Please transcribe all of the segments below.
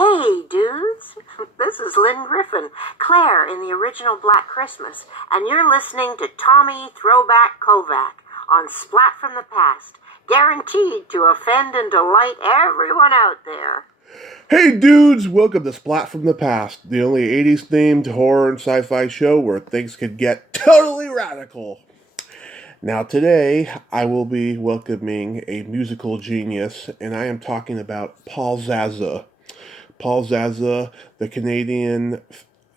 Hey, dudes. This is Lynn Griffin, Claire in the original Black Christmas, and you're listening to Tommy Throwback Kovac on Splat from the Past, guaranteed to offend and delight everyone out there. Hey dudes, welcome to Splat from the Past, the only 80s themed horror and sci-fi show where things could get totally radical. Now today, I will be welcoming a musical genius, and I am talking about Paul Zaza. Paul Zaza, the Canadian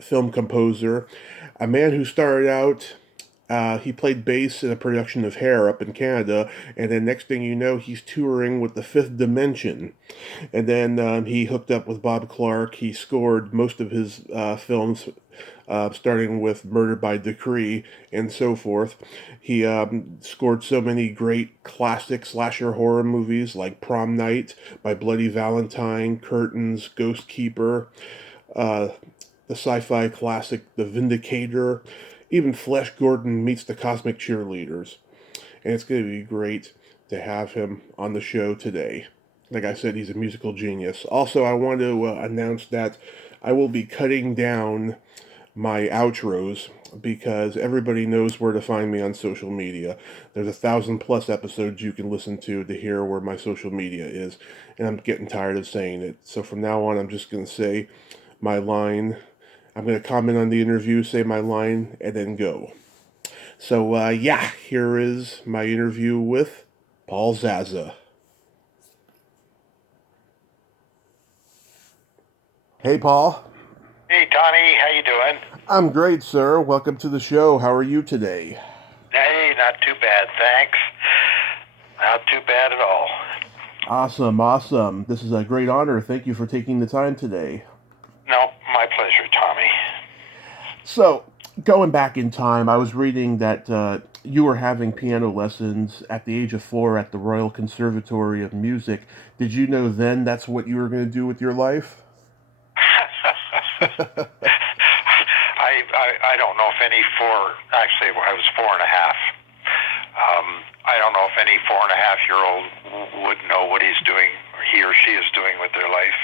film composer, a man who started out he played bass in a production of Hair up in Canada, and then next thing you know, he's touring with the Fifth Dimension. And then he hooked up with Bob Clark. He scored most of his films, starting with Murder by Decree and so forth. He scored so many great classic slasher horror movies like Prom Night by Bloody Valentine, Curtains, Ghost Keeper, the sci-fi classic The Vindicator, even Flesh Gordon Meets the Cosmic Cheerleaders. And it's going to be great to have him on the show today. Like I said, he's a musical genius. Also, I want to announce that I will be cutting down my outros because everybody knows where to find me on social media. There's 1,000+ episodes you can listen to hear where my social media is, and I'm getting tired of saying it. So from now on, I'm just going to say my line. I'm going to comment on the interview, say my line, and then go. So, here is my interview with Paul Zaza. Hey, Paul. Hey, Tommy. How you doing? I'm great, sir. Welcome to the show. How are you today? Hey, not too bad, thanks. Not too bad at all. Awesome. This is a great honor. Thank you for taking the time today. No, my pleasure, Tommy. So, going back in time, I was reading that you were having piano lessons at the age of 4 at the Royal Conservatory of Music. Did you know then that's what you were going to do with your life? I don't know if any actually I was 4.5. I don't know if any 4.5-year-old would know what he's doing, or he or she is doing with their life.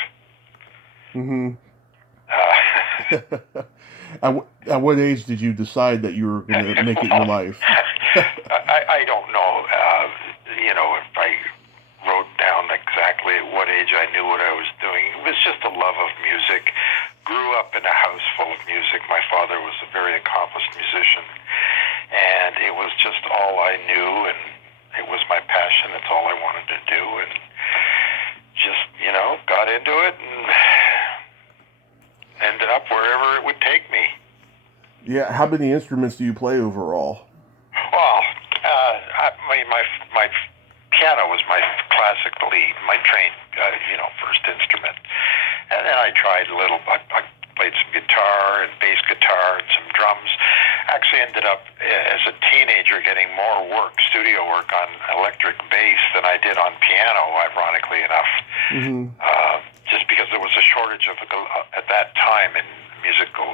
At what age did you decide that you were going to make it your life? I don't know. If I wrote down exactly at what age I knew what I was doing. It was just a love of music. Grew up in a house full of music. My father was a very accomplished musician, and it was just all I knew, and it was my passion. It's all I wanted to do, and just, got into it and ended up wherever it would take me. Yeah, how many instruments do you play overall? Well, my piano was my classically, my trained, first instrument. And then I tried a little, I played some guitar and bass guitar and some drums. Actually ended up, as a teenager, getting more studio work on electric bass than I did on piano, ironically enough. Mm-hmm. Just because there was a shortage of, at that time in musical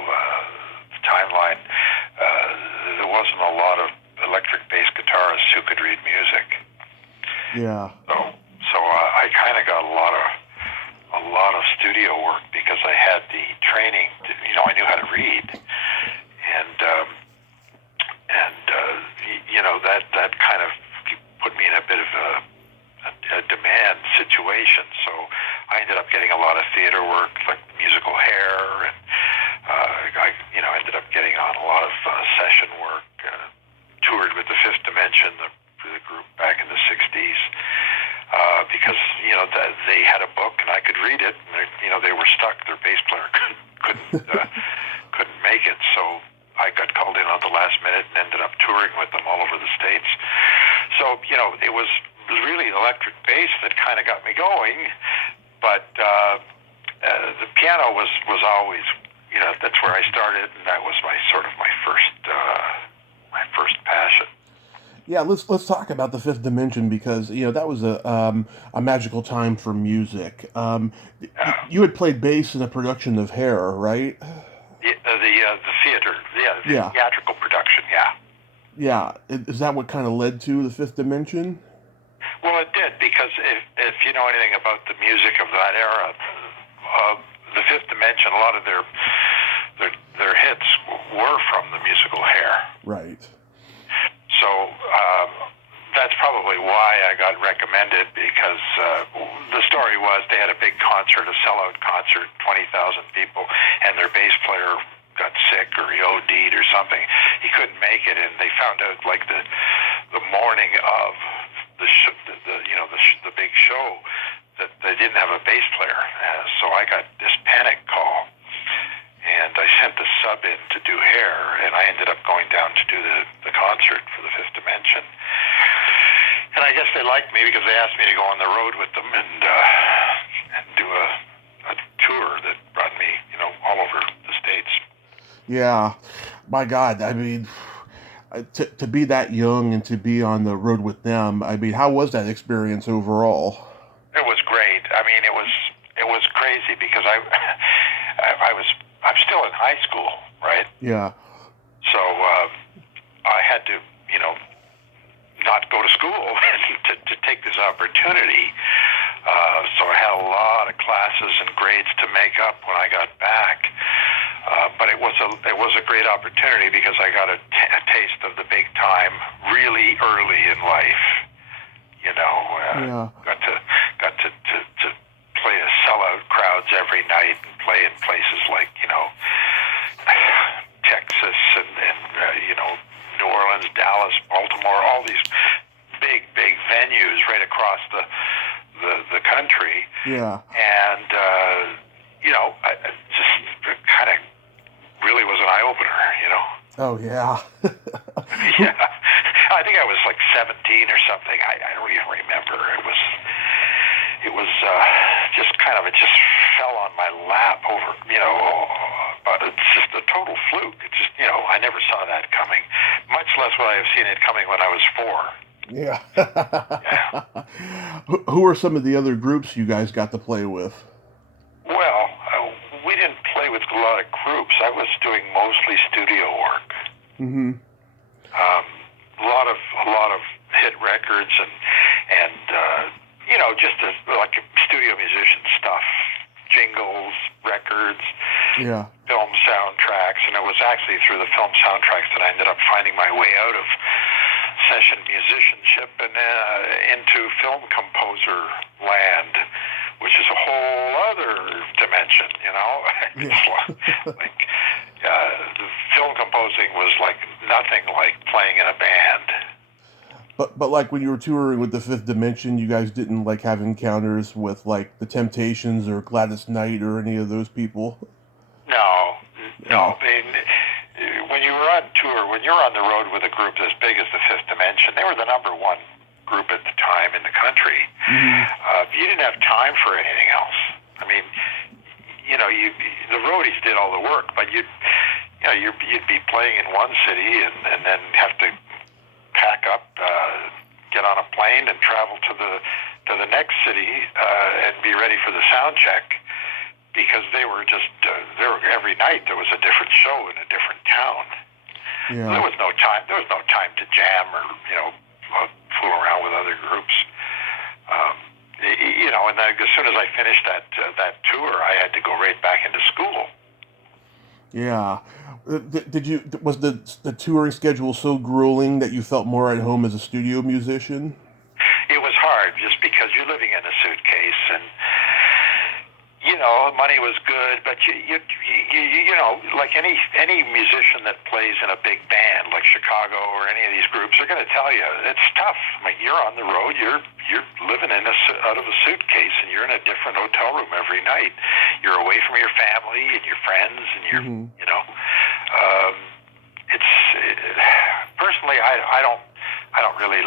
timeline, there wasn't a lot of electric bass guitarists who could read music. Yeah. So I kind of got a lot of studio work because I had the training. I knew how to read, and that kind of put me in a bit of a demand situation. So I ended up getting a lot of theater work, like musical Hair, and I ended up getting on a lot of session work. Toured with the Fifth Dimension, the group back in the '60s, because they had a book and I could read it. And they were stuck. Their bass player couldn't make it, so I got called in on the last minute and ended up touring with them all over the States. So it was really electric bass that kind of got me going, but the piano was always that's where I started, and that was my first passion. Yeah, let's talk about the Fifth Dimension because that was a magical time for music. You had played bass in a production of Hair, right? The theater, the theatrical production, yeah. Yeah, is that what kind of led to the Fifth Dimension? Well, it did, because if you know anything about the music of that era, the Fifth Dimension, a lot of their hits were from the musical Hair. Right. So that's probably why I got recommended, because the story was they had a big concert, a sellout concert, 20,000 people, and their bass player got sick or he OD'd or something. He couldn't make it, and they found out like the morning of the big show that they didn't have a bass player. So I got this panic call, and I sent the sub in to do Hair, and I ended up going down to do the concert for the Fifth Dimension. And I guess they liked me because they asked me to go on the road with them and do a tour that brought me, all over the States. Yeah, my God, I mean, to be that young and to be on the road with them, I mean, how was that experience overall? It was great. I mean, it was crazy because I'm still in high school, right? Yeah. So I had to, not go to school to take this opportunity. So I had a lot of classes and grades to make up when I got back. But it was a great opportunity because I got a taste of the big time really early in life. Yeah. Got to play to sellout crowds every night and play in places like Texas and New Orleans, Dallas, Baltimore, all these big venues right across the country. Yeah. And it just kind of really was an eye-opener, Oh, yeah. Yeah. I think I was like 17 or something. I don't even remember. It was just kind of, it just fell on my lap over, but it's just a total fluke. It's just, I never saw that coming, much less would I have seen it coming when I was 4. Yeah. Yeah. Who are some of the other groups you guys got to play with? Well, we didn't play with a lot of groups. I was doing mostly studio work. Mm-hmm. A lot of hit records and just like studio musician stuff, jingles, records, Yeah. film soundtracks, and it was actually through the film soundtracks that I ended up finding my way out of session musicianship and into film composer land, which is a whole other dimension, It's like the film composing was like nothing like playing in a band. But like when you were touring with the Fifth Dimension, you guys didn't like have encounters with like the Temptations or Gladys Knight or any of those people? No. I mean, when you were on tour, when you're on the road with a group as big as the Fifth Dimension, they were the number one group at the time in the country. Mm-hmm. You didn't have time for anything else. I mean, the roadies did all the work, but you'd be playing in one city and then have to pack up, get on a plane and travel to the next city and be ready for the sound check, because they were every night there was a different show in a different town. Yeah. There was no time to jam or fool around with other groups. And then as soon as I finished that tour, I had to go right back into school. Yeah. Was the touring schedule so grueling that you felt more at home as a studio musician? It was hard just because you're living in a suitcase, and money was good, but you like any musician that plays in a big band like Chicago or any of these groups are going to tell you it's tough. I mean, you're on the road, you're living out of a suitcase, and you're in a different hotel room every night. You're away from your family and your friends, and you're personally, I don't really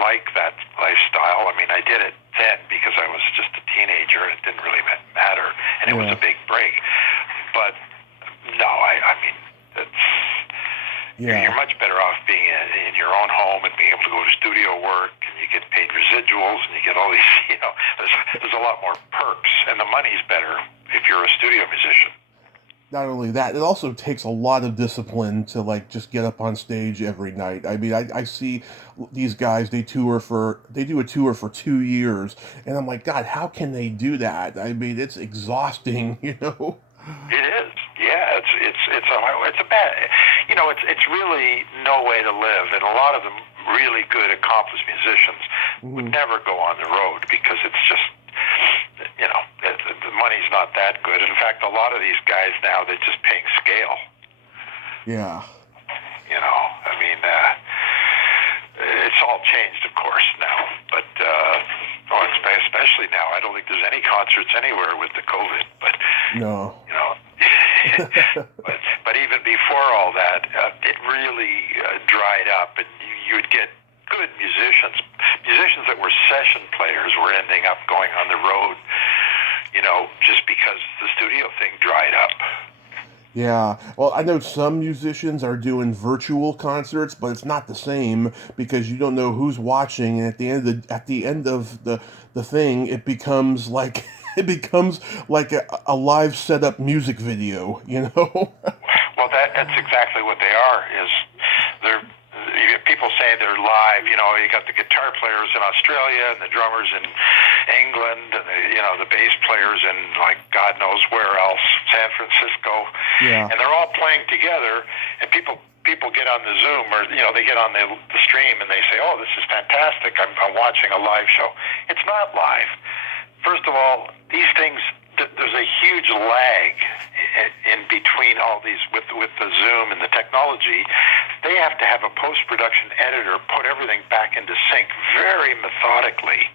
like that lifestyle. I mean, I did it then because I was just a teenager and it didn't really matter, and it was a big break. But no, I mean, you're much better off being in your own home and being able to go to studio work, and you get paid residuals, and you get all these, there's a lot more perks, and the money's better if you're a studio musician. not only that, it also takes a lot of discipline to like just get up on stage every night. I mean, I see these guys, they do a tour for 2 years, and I'm like, God, how can they do that? I mean, it's exhausting, you know. It is. Yeah, it's a bad. You know, it's really no way to live, and a lot of them really good, accomplished musicians would never go on the road because it's just, you know, the money's not that good. In fact, a lot of these guys now, they're just paying scale. Yeah. You know, I mean, it's all changed, of course, now. But especially now, I don't think there's any concerts anywhere with the COVID. But no, you know, but even before all that, it really dried up, and you would get good musicians that were session players were ending up going on the road, you know, just because the studio thing dried up. Yeah, well, I know some musicians are doing virtual concerts, but it's not the same because you don't know who's watching, and at the end of the thing, it becomes like a live set up music video, you know. Well, that's exactly what they are. Is they're people say they're live. You know, you got the guitar players in Australia and the drummers in England, and the bass players in like God knows where else, San Francisco. Yeah. And they're all playing together, and people get on the Zoom or they get on the stream and they say, "Oh, this is fantastic! I'm watching a live show." It's not live. First of all, these things. There's a huge lag in between all these with the Zoom and the technology. They have to have a post-production editor put everything back into sync very methodically.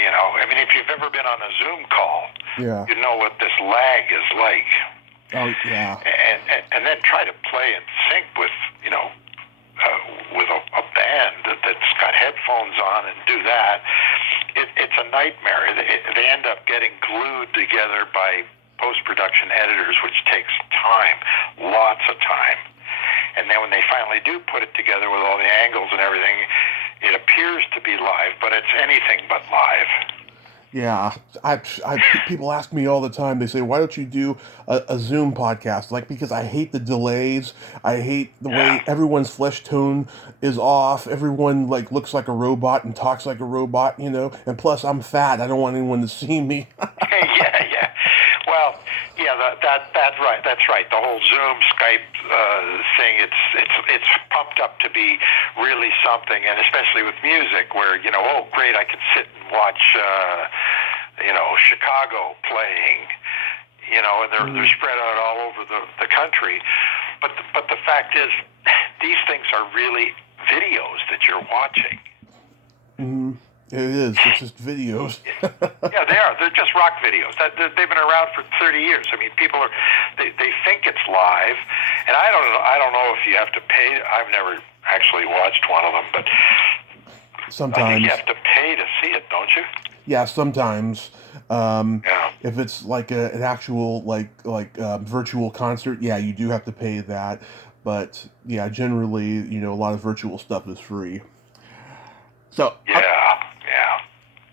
You know, I mean, if you've ever been on a Zoom call, yeah, you know what this lag is like. Oh yeah. And then try to play in sync with with a band that's got headphones on and do that. It's a nightmare. They end up getting glued together by post-production editors, which takes time, lots of time. And then when they finally do put it together with all the angles and everything, it appears to be live, but it's anything but live. Yeah, people ask me all the time. They say, "Why don't you do a Zoom podcast?" Like, because I hate the delays. I hate the way everyone's flesh tone is off. Everyone like looks like a robot and talks like a robot, you know. And plus, I'm fat. I don't want anyone to see me. Yeah. Well, yeah, that's right. That's right. The whole Zoom, Skype thing. It's pumped up to be really something, and especially with music, where oh great, I can sit and watch Chicago playing, and they're spread out all over the country. But the fact is, these things are really videos that you're watching. Mm-hmm. It is. It's just videos. Yeah, they are. They're just rock videos. They've been around for 30 years. I mean, people they think it's live, and I don't know if you have to pay. I've never actually watched one of them, but sometimes I think you have to pay to see it, don't you? Yeah, sometimes. Yeah. If it's like an actual virtual concert, yeah, you do have to pay that. But yeah, generally, a lot of virtual stuff is free. So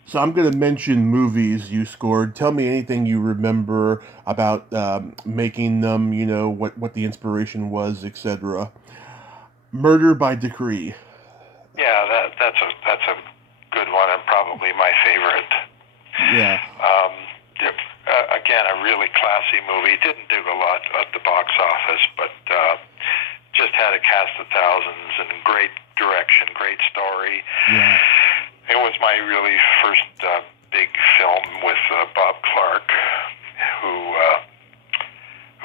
So I'm going to mention movies you scored. Tell me anything you remember about making them, what the inspiration was, etc. Murder by Decree. Yeah, that's a good one and probably my favorite. Yeah. Again, a really classy movie. Didn't do a lot at the box office, but just had a cast of thousands and great direction, great story. Yeah. It was my really first big film with Bob Clark, who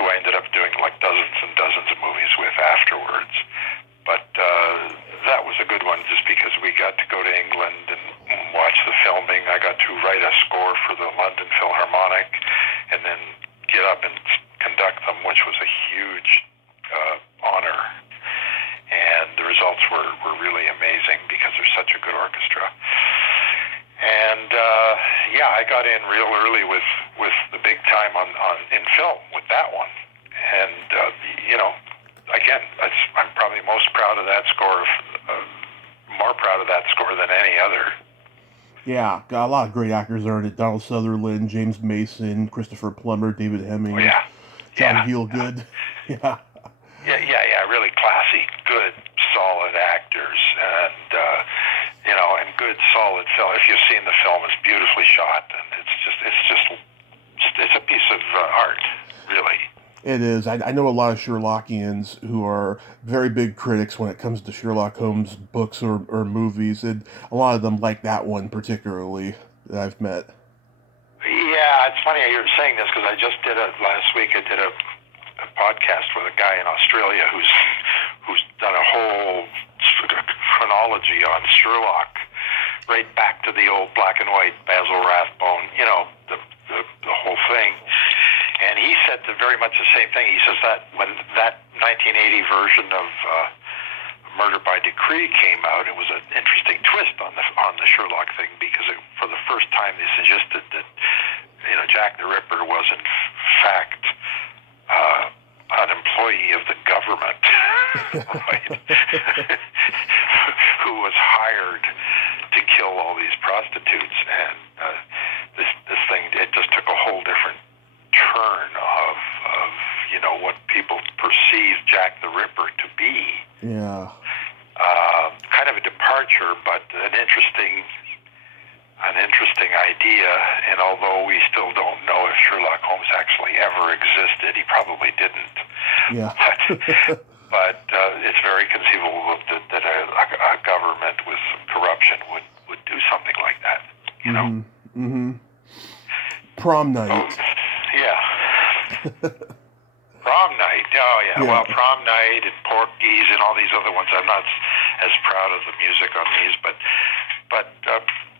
I ended up doing like dozens and dozens of movies with afterwards. But that was a good one just because we got to go to England and watch the filming. I got to write a score for the London Philharmonic and then get up and conduct them, which was a huge honor. And the results were really amazing because there's such a good orchestra. And I got in real early with the big time in film with that one. And again, I'm probably most proud of that score, more proud of that score than any other. Yeah, got a lot of great actors on it. Donald Sutherland, James Mason, Christopher Plummer, David Hemmings. Oh, yeah. John Gielgud. Yeah. Yeah, really classy, good, solid actors, and and good, solid film. If you've seen the film, it's beautifully shot, and it's a piece of art, really. It is. I know a lot of Sherlockians who are very big critics when it comes to Sherlock Holmes books or movies, and a lot of them like that one particularly that I've met. Yeah, it's funny you're saying this because last week I did a podcast with a guy in Australia who's done a whole sort of chronology on Sherlock, right back to the old black and white Basil Rathbone, the whole thing. And he said very much the same thing. He says that when that 1980 version of Murder by Decree came out, it was an interesting twist on the Sherlock thing because for the first time they suggested that Jack the Ripper was in fact an employee of the government, right? Who was hired to kill all these prostitutes, and this thing, it just took a whole different turn of what people perceive Jack the Ripper to be. Yeah. Kind of a departure, but an interesting idea. And although we still don't know if Sherlock Holmes actually ever existed, he probably didn't. Yeah. but it's very conceivable that a government with corruption would do something like that. You know. Mm-hmm. Prom Night. Yeah. Prom Night. Oh, yeah. Well, Prom Night and Porky's and all these other ones. I'm not as proud of the music on these, but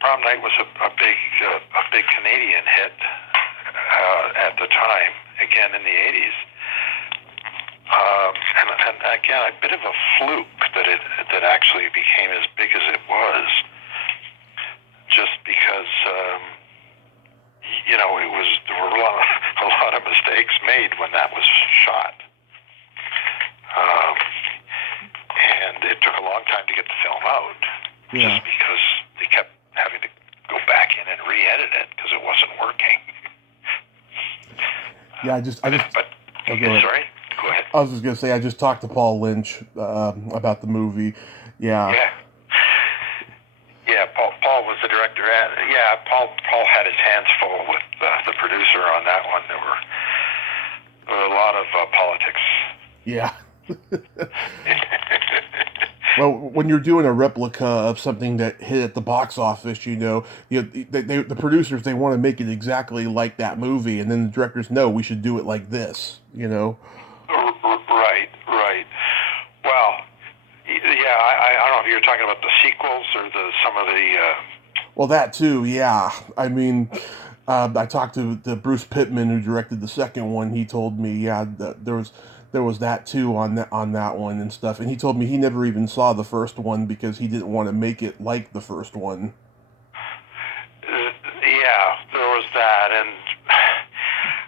Prom Night was a big Canadian hit at the time. Again in the 80s. And again, a bit of a fluke that actually became as big as it was, just because. There were a lot of mistakes made when that was shot. And it took a long time to get the film out, just because they kept having to go back in and re-edit it because it wasn't working. Yeah, sorry? Go ahead. I was just going to say, I just talked to Paul Lynch about the movie. Yeah, Paul was the director. Paul had his hands full with the producer on that one. There were a lot of politics. Yeah. Well, when you're doing a replica of something that hit at the box office, the producers, they want to make it exactly like that movie, and then the directors, no, we should do it like this, Right. Well, yeah, I don't know if you're talking about the sequels or some of the... Well, that too, yeah. I mean, I talked to Bruce Pittman, who directed the second one. He told me, there was that too on that one and stuff. And he told me he never even saw the first one because he didn't want to make it like the first one. Yeah, there was that, and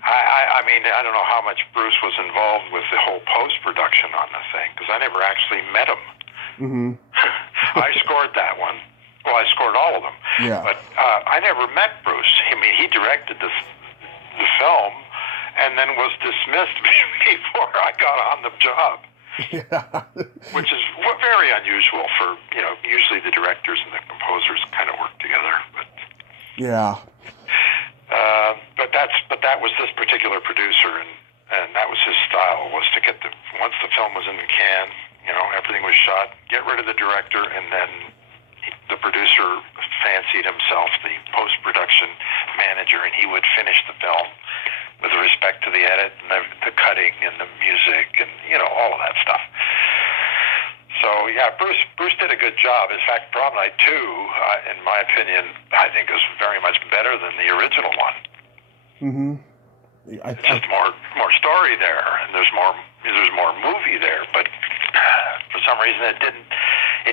I mean, I don't know how much Bruce was involved with the whole post-production on the thing, because I never actually met him. Mm-hmm. I scored that one. Well, I scored all of them. Yeah. But I never met Bruce. I mean, he directed the film and then was dismissed before I got on the job. Yeah. Which is very unusual for, usually the directors and the composers kind of work together. But yeah. But that was this particular producer, and that was his style, was to get once the film was in the can, everything was shot, get rid of the director, and then the producer fancied himself the post-production manager, and he would finish the film with respect to the edit and the cutting and the music and, all of that stuff. So, yeah, Bruce did a good job. In fact, Prom Night 2, in my opinion, I think is very much better than the original one. Mm-hmm. It's just more story there, and there's more movie there, but for some reason it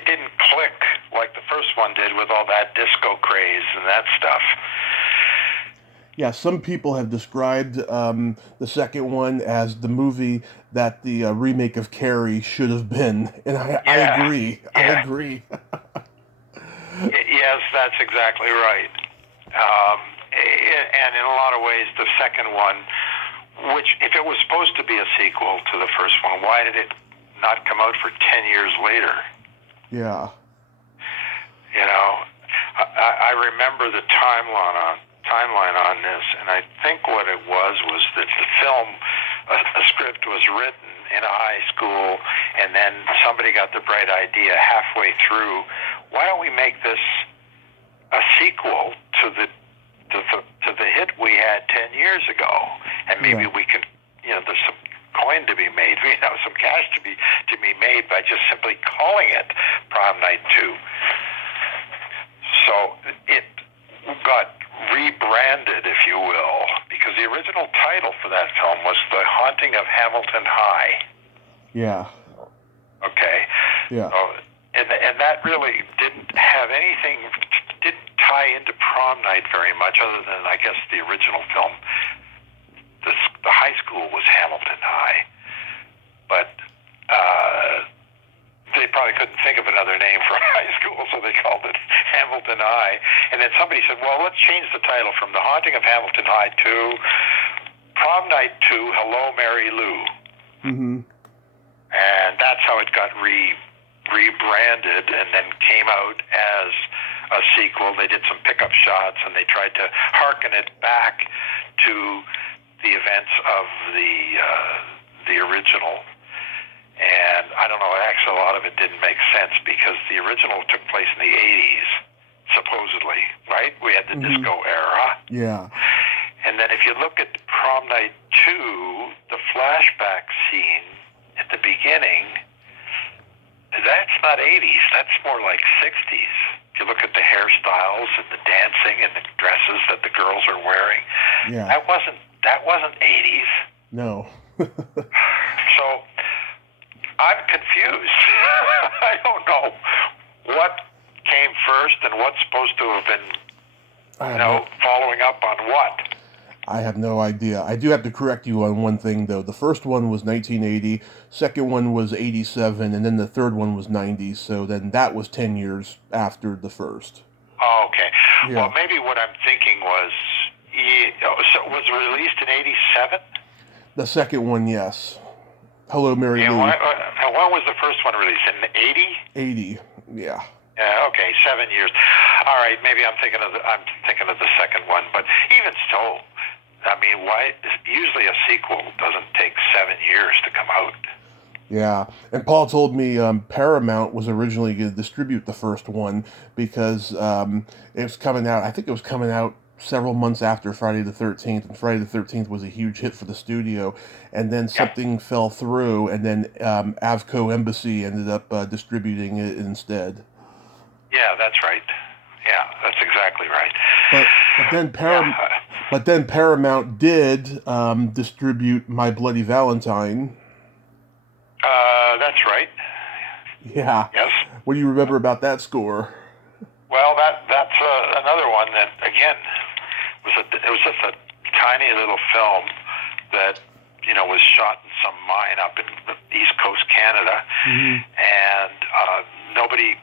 didn't click like the first one did with all that disco craze and that stuff. Yeah, some people have described the second one as the movie that the remake of Carrie should have been, and I agree. Yeah. I agree. Yes, that's exactly right. And in a lot of ways, the second one which, if it was supposed to be a sequel to the first one, why did it not come out for 10 years later? Yeah. You know, I remember the timeline on this, and I think what it was that the film, a script was written in a high school, and then somebody got the bright idea halfway through, why don't we make this a sequel to the hit we had 10 years ago, and maybe we could, there's some coin to be made, some cash to be made by just simply calling it Prom Night 2. So it got rebranded, if you will, because the original title for that film was The Haunting of Hamilton High. Yeah. Okay. Yeah. So, and that really didn't tie into Prom Night very much, other than, I guess, the original film. The high school was Hamilton High, but they probably couldn't think of another name for a high school, so they called it Hamilton High. And then somebody said, well, let's change the title from The Haunting of Hamilton High to Prom Night 2, Hello, Mary Lou. Mm-hmm. And that's how it got rebranded and then came out as a sequel. They did some pickup shots, and they tried to hearken it back to the events of the original. And I don't know, actually a lot of it didn't make sense, because the original took place in the 80s, supposedly, right? We had the disco era. Yeah. And then if you look at Prom Night 2, the flashback scene at the beginning, that's not 80s, that's more like 60s. If you look at the hairstyles and the dancing and the dresses that the girls are wearing, that wasn't 80s. No. So I'm confused. I don't know what came first and what's supposed to have been, following up on what. I have no idea. I do have to correct you on one thing, though. The first one was 1980, second one was 87, and then the third one was 90, so then that was 10 years after the first. Oh, okay. Yeah. Well, maybe what I'm thinking was, so was it released in 87? The second one, yes. Hello, Mary Lou. When was the first one released? In 80? 80, yeah. Yeah, okay, 7 years. All right, maybe I'm thinking of the second one, but even so, I mean, why? Usually a sequel doesn't take 7 years to come out. Yeah, and Paul told me Paramount was originally going to distribute the first one because it was coming out. I think it was coming out several months after Friday the 13th, and Friday the 13th was a huge hit for the studio, and then something fell through, and then Avco Embassy ended up distributing it instead. Yeah, that's right. Yeah, that's exactly right. But then Paramount did distribute My Bloody Valentine. That's right. Yeah. Yes. What do you remember about that score? Well, that's another one that, again, it was just a tiny little film that, was shot in some mine up in East Coast Canada, and nobody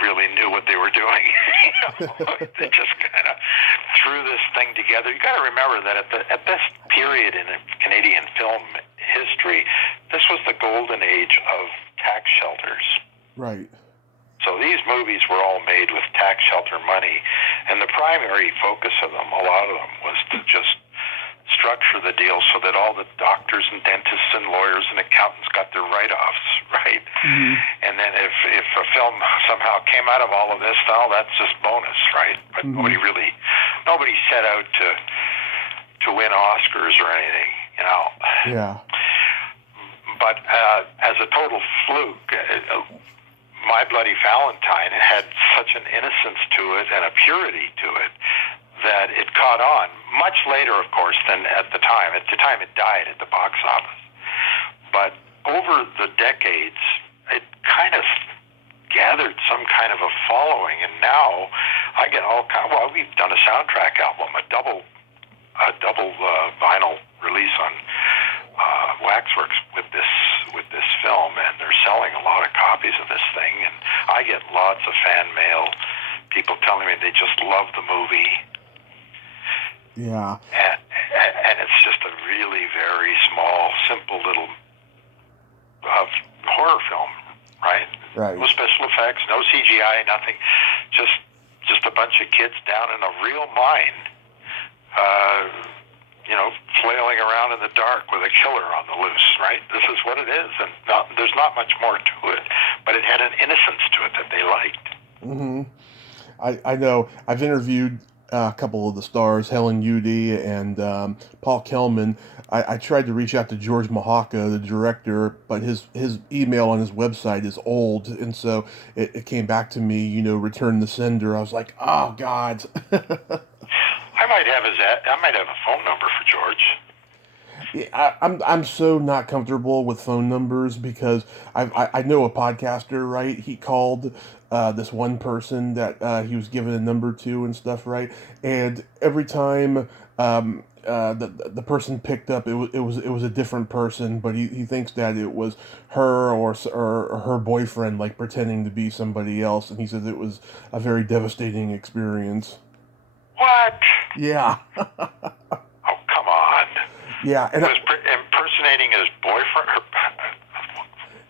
really knew what they were doing. They just kind of threw this thing together. You got to remember that at this period in Canadian film history, this was the golden age of tax shelters. Right. So these movies were all made with tax shelter money, and the primary focus of them, a lot of them, was to just structure the deal so that all the doctors and dentists and lawyers and accountants got their write-offs, right? Mm-hmm. And then if a film somehow came out of all of this, well, that's just bonus, right? But nobody set out to win Oscars or anything, Yeah. But as a total fluke, My Bloody Valentine had such an innocence to it and a purity to it that it caught on much later, of course, than at the time. At the time, it died at the box office. But over the decades, it kind of gathered some kind of a following, and now I get all kind. Well, we've done a soundtrack album, a double vinyl release on Waxworks with this film, and they're selling a lot of copies of this thing, and I get lots of fan mail, people telling me they just love the movie. Yeah. And it's just a really very CGI, nothing. Just a bunch of kids down in a real mine, flailing around in the dark with a killer on the loose, right? This is what it is, and there's not much more to it, but it had an innocence to it that they liked. Mm-hmm. I know. I've interviewed a couple of the stars, Helen Udy and Paul Kellman. I tried to reach out to George Mahaka, the director, but his email on his website is old, and so it came back to me, return the sender. I was like, oh, God. I might have a phone number for George. Yeah, I'm so not comfortable with phone numbers because I know a podcaster, right? He called this one person that he was given a number to and stuff, right? And every time the person picked up, it was a different person, but he thinks that it was her or her boyfriend, like pretending to be somebody else, and he says it was a very devastating experience. What? Yeah. Oh, come on. Yeah, and he was impersonating his boyfriend.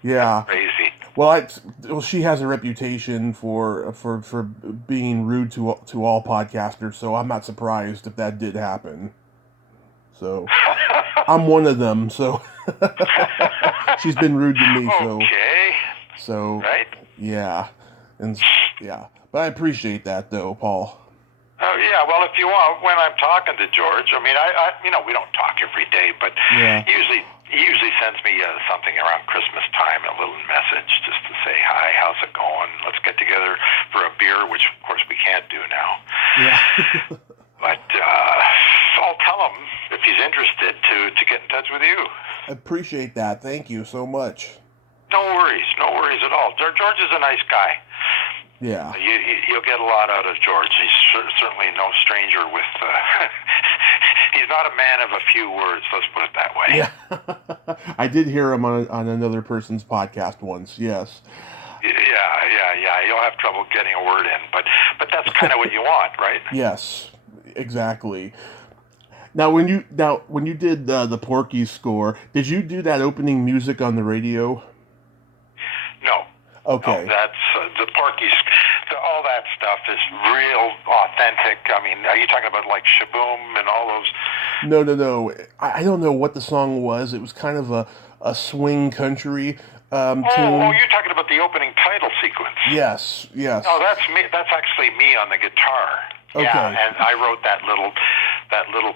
Yeah. Crazy. Well, she has a reputation for being rude to all podcasters, so I'm not surprised if that did happen. So I'm one of them. So she's been rude to me. Okay. So right. Yeah, but I appreciate that though, Paul. Oh yeah, well, if you want, when I'm talking to George, I mean, I we don't talk every day, but yeah. he usually sends me something around Christmas time, a little message just to say hi, how's it going? Let's get together for a beer, which of course we can't do now. Yeah. But I'll tell him if he's interested to get in touch with you. I appreciate that. Thank you so much. No worries at all. George is a nice guy. Yeah. You'll get a lot out of George. He's certainly no stranger with... he's not a man of a few words, let's put it that way. Yeah. I did hear him on another person's podcast once, yes. Yeah. You'll have trouble getting a word in, but that's kind of what you want, right? Yes, exactly. Now, when you did the Porky score, did you do that opening music on the radio? No. Okay. No, that's the Porky's. All that stuff is real authentic. I mean, are you talking about like Shaboom and all those? No. I don't know what the song was. It was kind of a swing country tune. Oh, you're talking about the opening title sequence. Yes. No, that's me. That's actually me on the guitar. Okay. Yeah, and I wrote that little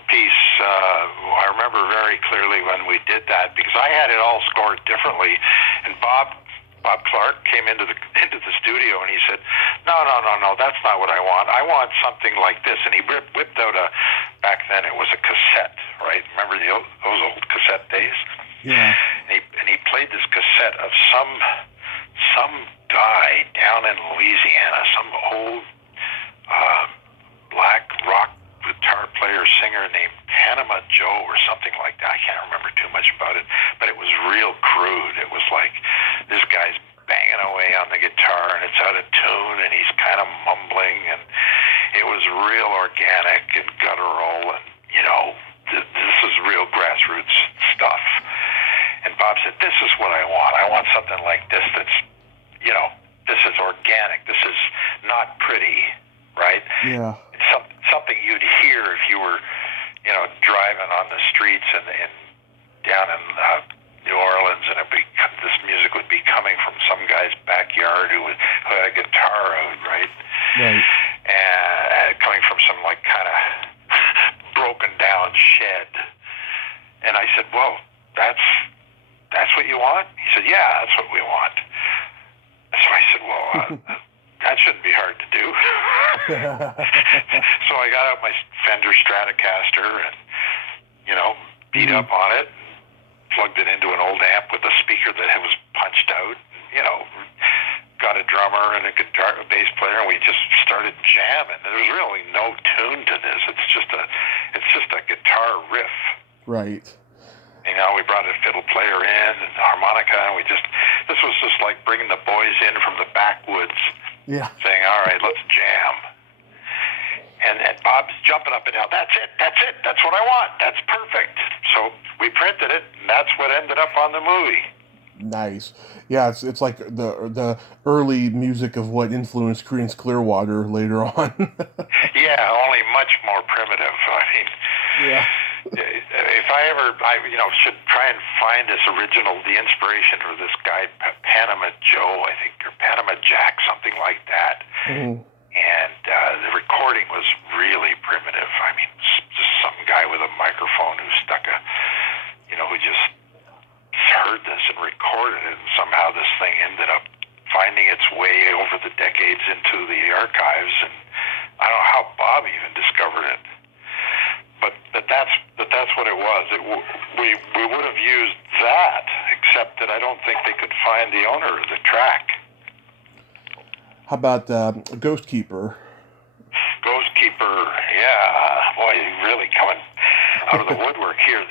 piece. I remember very clearly when we did that because I had it all scored differently, and Bob Clark came into the studio and he said, no, that's not what I want. I want something like this. And he whipped out back then it was a cassette, right? Remember those old cassette days? Yeah. And he played this cassette of some guy down in Louisiana, some old black rock guitar player singer named Panama Joe or something like that. I can't remember too much about it, but it was real crude. It was like this guy's banging away on the guitar and it's out of tune and he's kind of mumbling and it was real organic and guttural and this is real grassroots stuff. And Bob said, this is what I want. I want something like this that's, this is organic. This is not pretty, right? Yeah. It's something you'd hear if you were, driving on the streets and down in New Orleans, and this music would be coming from some guy's backyard who had a guitar out, right? Right. And coming from some like kind of broken down shed. And I said, "Whoa, that's what you want?" He said, "Yeah, that's what we want." So I said, "Well, that shouldn't be hard to do." So I got out my Fender Stratocaster and, beat up on it, plugged it into an old amp with a speaker that was punched out, got a drummer and a bass player, and we just started jamming. There's really no tune to this. It's just a guitar riff. Right. We brought a fiddle player in and harmonica, and this was just like bringing the boys in from the backwoods. Yeah. Saying, all right, let's jam. And Bob's jumping up and down. That's it. That's what I want. That's perfect. So we printed it, and that's what ended up on the movie. Nice. Yeah, it's like the early music of what influenced Creedence Clearwater later on. Yeah, only much more primitive. I mean, Yeah. if I should try and find this original, the inspiration for this guy, Panama Joe, I think, or Panama Jack, something like that. Mm-hmm. And the recording was really primitive. I mean, just some guy with a microphone who who just heard this and recorded it, and somehow this thing ended up finding its way over the decades into the archives. And I don't know how Bob even discovered it. But that's what it was. We would have used that, except that I don't think they could find the owner of the track. How about Ghost Keeper? Ghost Keeper, yeah. Boy, really coming out of the woodwork here.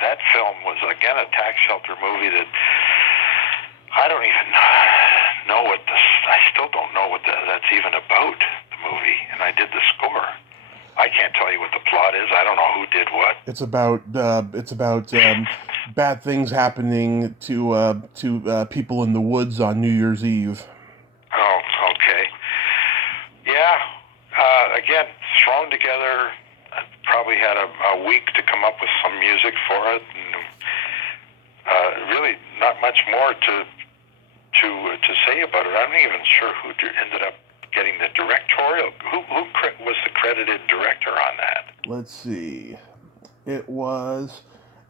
That film was, again, a tax shelter movie that I don't even know I still don't know what that's even about, the movie, and I did the score. I can't tell you what the plot is. I don't know who did what. It's about bad things happening to people in the woods on New Year's Eve. Oh, okay. Yeah. Again, thrown together. Probably had a week to come up with some music for it, and really not much more to say about it. I'm not even sure who ended up getting the directorial. Who was the credited director on that? Let's see. It was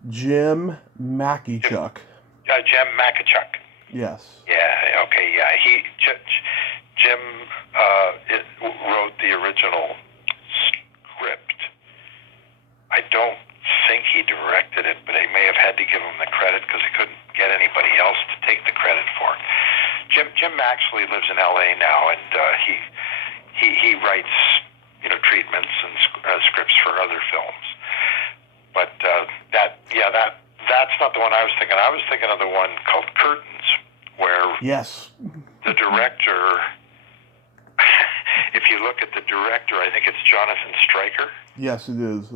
Jim Makichuk. Jim Makichuk. Yes. Yeah. Okay. Yeah. Jim wrote the original script. I don't think he directed it, but he may have had to give him the credit because he couldn't get anybody else to take the credit for it. Jim Maxley lives in L.A. now, and he writes treatments and scripts for other films. But that's not the one I was thinking. I was thinking of the one called Curtains, where yes, the director. If you look at the director, I think it's Jonathan Stryker. Yes, it is.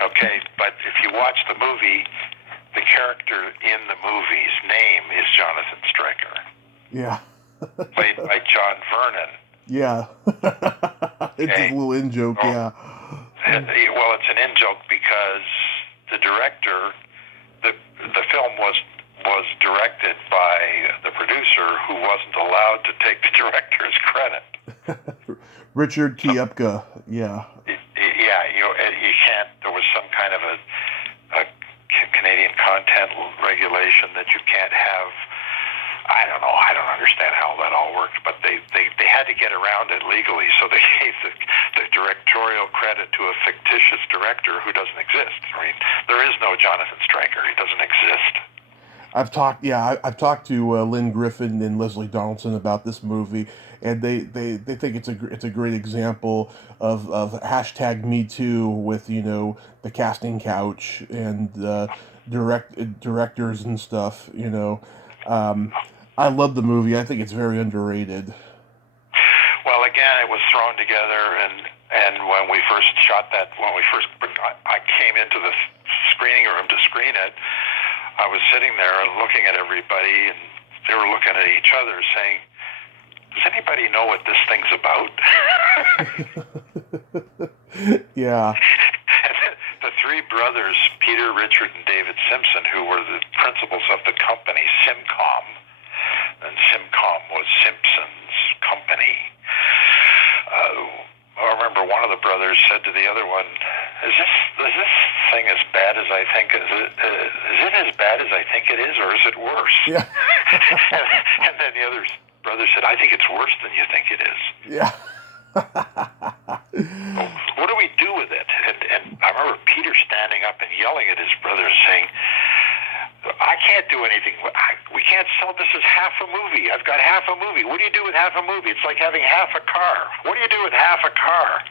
Okay, but if you watch the movie, the character in the movie's name is Jonathan Stryker. Yeah. Played by John Vernon. Yeah. It's a little in-joke, yeah. Well, it's an in-joke because the director, the film was directed by the producer who wasn't allowed to take the director's credit. Richard Kiepka, yeah. Yeah, you can't. There was some kind of a Canadian content regulation that you can't have. I don't know. I don't understand how that all worked, but they had to get around it legally, so they gave the directorial credit to a fictitious director who doesn't exist. I mean, there is no Jonathan Stryker. He doesn't exist. I've talked to Lynn Griffin and Leslie Donaldson about this movie, and they think it's a great example of #MeToo with the casting couch and directors and stuff. I love the movie. I think it's very underrated. Well, again, it was thrown together, and when we first shot that, I came into the screening room to screen it. I was sitting there and looking at everybody, and they were looking at each other saying, does anybody know what this thing's about? Yeah. And the three brothers, Peter, Richard, and David Simpson, who were the principals of the company, Simcom, and Simcom was Simpson's company. I remember one of the brothers said to the other one, is this thing as bad as I think? Is it as bad as I think it is, or is it worse? Yeah. and then the other brother said, I think it's worse than you think it is. Yeah. What do we do with it? And I remember Peter standing up and yelling at his brothers, saying, I can't do anything. We can't sell this as half a movie. I've got half a movie. What do you do with half a movie? It's like having half a car. What do you do with half a car?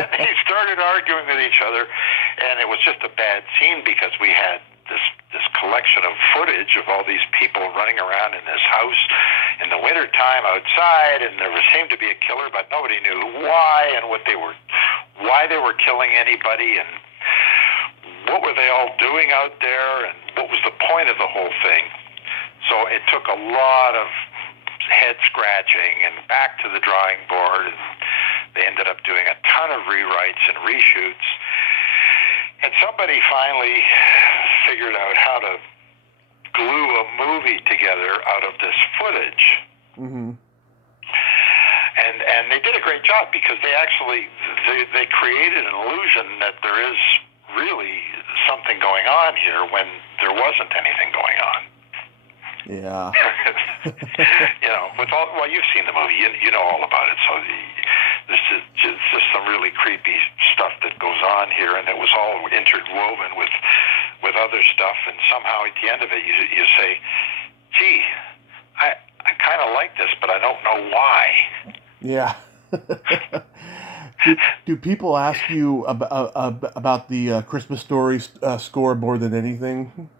And they started arguing with each other, and it was just a bad scene because we had this collection of footage of all these people running around in this house in the wintertime outside, and there seemed to be a killer, but nobody knew why and why they were killing anybody and what were they all doing out there, and what was the point of the whole thing? So it took a lot of head scratching and back to the drawing board, and they ended up doing a ton of rewrites and reshoots. And somebody finally figured out how to glue a movie together out of this footage. Mm-hmm. And they did a great job, because they actually they created an illusion that there is really something going on here when there wasn't anything going on. Yeah. With all, well, you've seen the movie, you know all about it. So this is just some really creepy stuff that goes on here, and it was all interwoven with other stuff. And somehow at the end of it, you say, "Gee, I kind of like this, but I don't know why." Yeah. do people ask you about the Christmas Story score more than anything?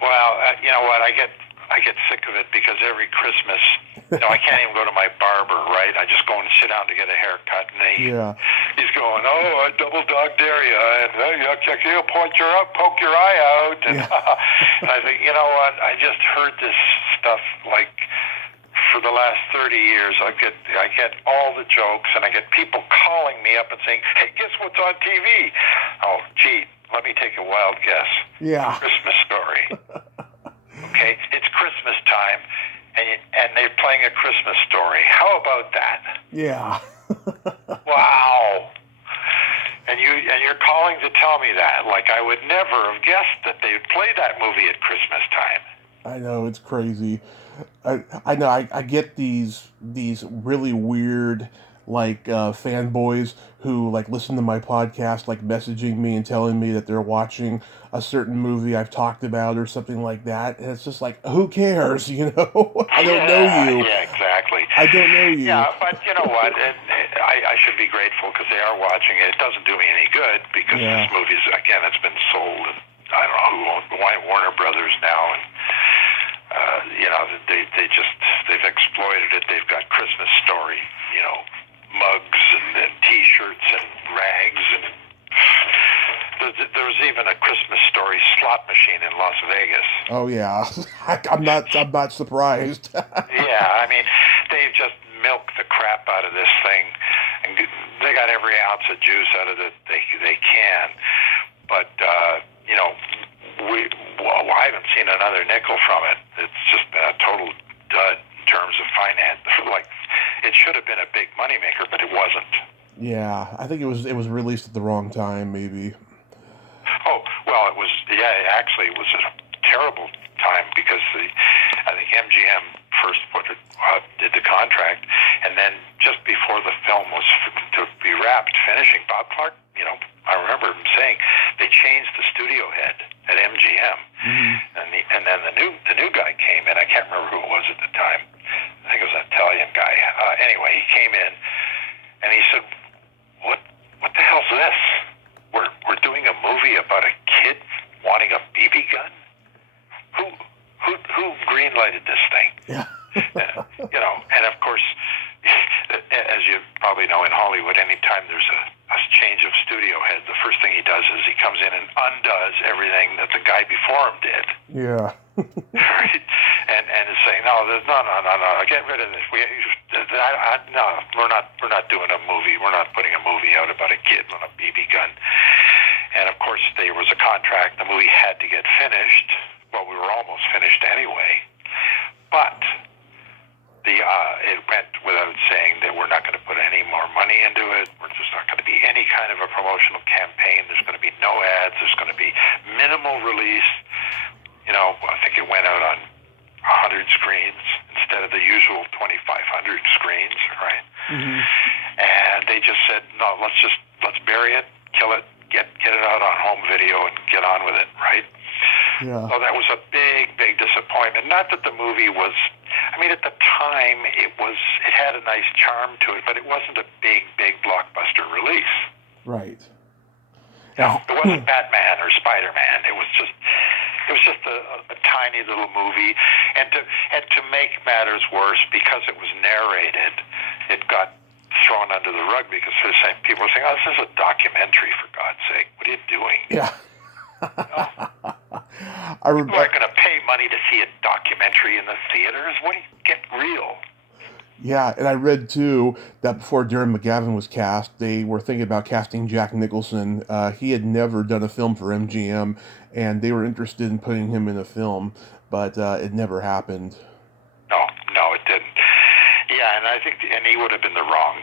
Well, you know what? I get sick of it, because every Christmas, I can't even go to my barber, right? I just go and sit down to get a haircut, and he's going, "Oh, I double dog dare you, and you'll poke your eye out," and, and I think, you know what? I just heard this stuff like for the last 30 years. I get all the jokes, and I get people calling me up and saying, "Hey, guess what's on TV?" Oh, gee, let me take a wild guess. Yeah. Christmas Story. Okay, it's Christmas time, and they're playing A Christmas Story. How about that? Yeah. Wow. And you're calling to tell me that. Like, I would never have guessed that they would play that movie at Christmas time. I know, it's crazy. I know I get these really weird fanboys who listen to my podcast, messaging me and telling me that they're watching a certain movie I've talked about or something like that, and it's just who cares, I don't know you. Yeah, exactly. I don't know you. Yeah, but you know what? I should be grateful, because they are watching it. It doesn't do me any good, because this movie's, again, it's been sold, and I don't know who owns Warner Brothers now, and they've exploited it. They've got Christmas Story, mugs and T-shirts and rags, and there was even a Christmas Story slot machine in Las Vegas. Oh yeah, I'm not surprised. Yeah, I mean, they've just milked the crap out of this thing, and they got every ounce of juice out of it they can. But I haven't seen another nickel from it. It's just been a total dud in terms of finance. It should have been a big moneymaker, but it wasn't. Yeah, I think it was released at the wrong time, maybe. Oh, well, it was. Yeah, actually, it was a terrible time, because I think MGM first did the contract, and then just before the film was to be wrapped, finishing, Bob Clark, I remember him saying they changed the studio head at MGM, and then the new guy came in. I can't remember who it was at the time. I think it was an Italian guy. Anyway, he came in, and he said, "What the hell's this? We're doing a movie about a kid wanting a BB gun? Who greenlighted this thing?" Yeah. And of course, as you probably know, in Hollywood, anytime there's a change of studio head, the first thing he does is he comes in and undoes everything that the guy before him did. Yeah. Right? And is saying, no, get rid of this. No, we're not doing a movie. We're not putting a movie out about a kid with a BB gun. And of course, there was a contract. The movie had to get finished. Well, we were almost finished anyway. But it went without saying that we're not going to put any more money into it. There's not going to be any kind of a promotional campaign. There's going to be no ads. There's going to be minimal release. I think it went out on 100 screens instead of the usual 2,500 screens, right? Mm-hmm. And they just said, no, let's bury it, kill it, get it out on home video and get on with it, right? Yeah. So that was a big, big disappointment. Not that the movie was, at the time it had a nice charm to it, but it wasn't a big, big blockbuster release. Right. No, it wasn't Batman or Spider-Man. It was just a tiny little movie, and to make matters worse, because it was narrated, it got thrown under the rug, because people were saying, "Oh, this is a documentary, for God's sake. What are you doing?" Yeah. People aren't going to pay money to see a documentary in the theaters. What do you get real? Yeah, and I read too that before Darren McGavin was cast, they were thinking about casting Jack Nicholson. He had never done a film for MGM, and they were interested in putting him in a film, but it never happened. No, it didn't. Yeah, and I think, and he would have been the wrong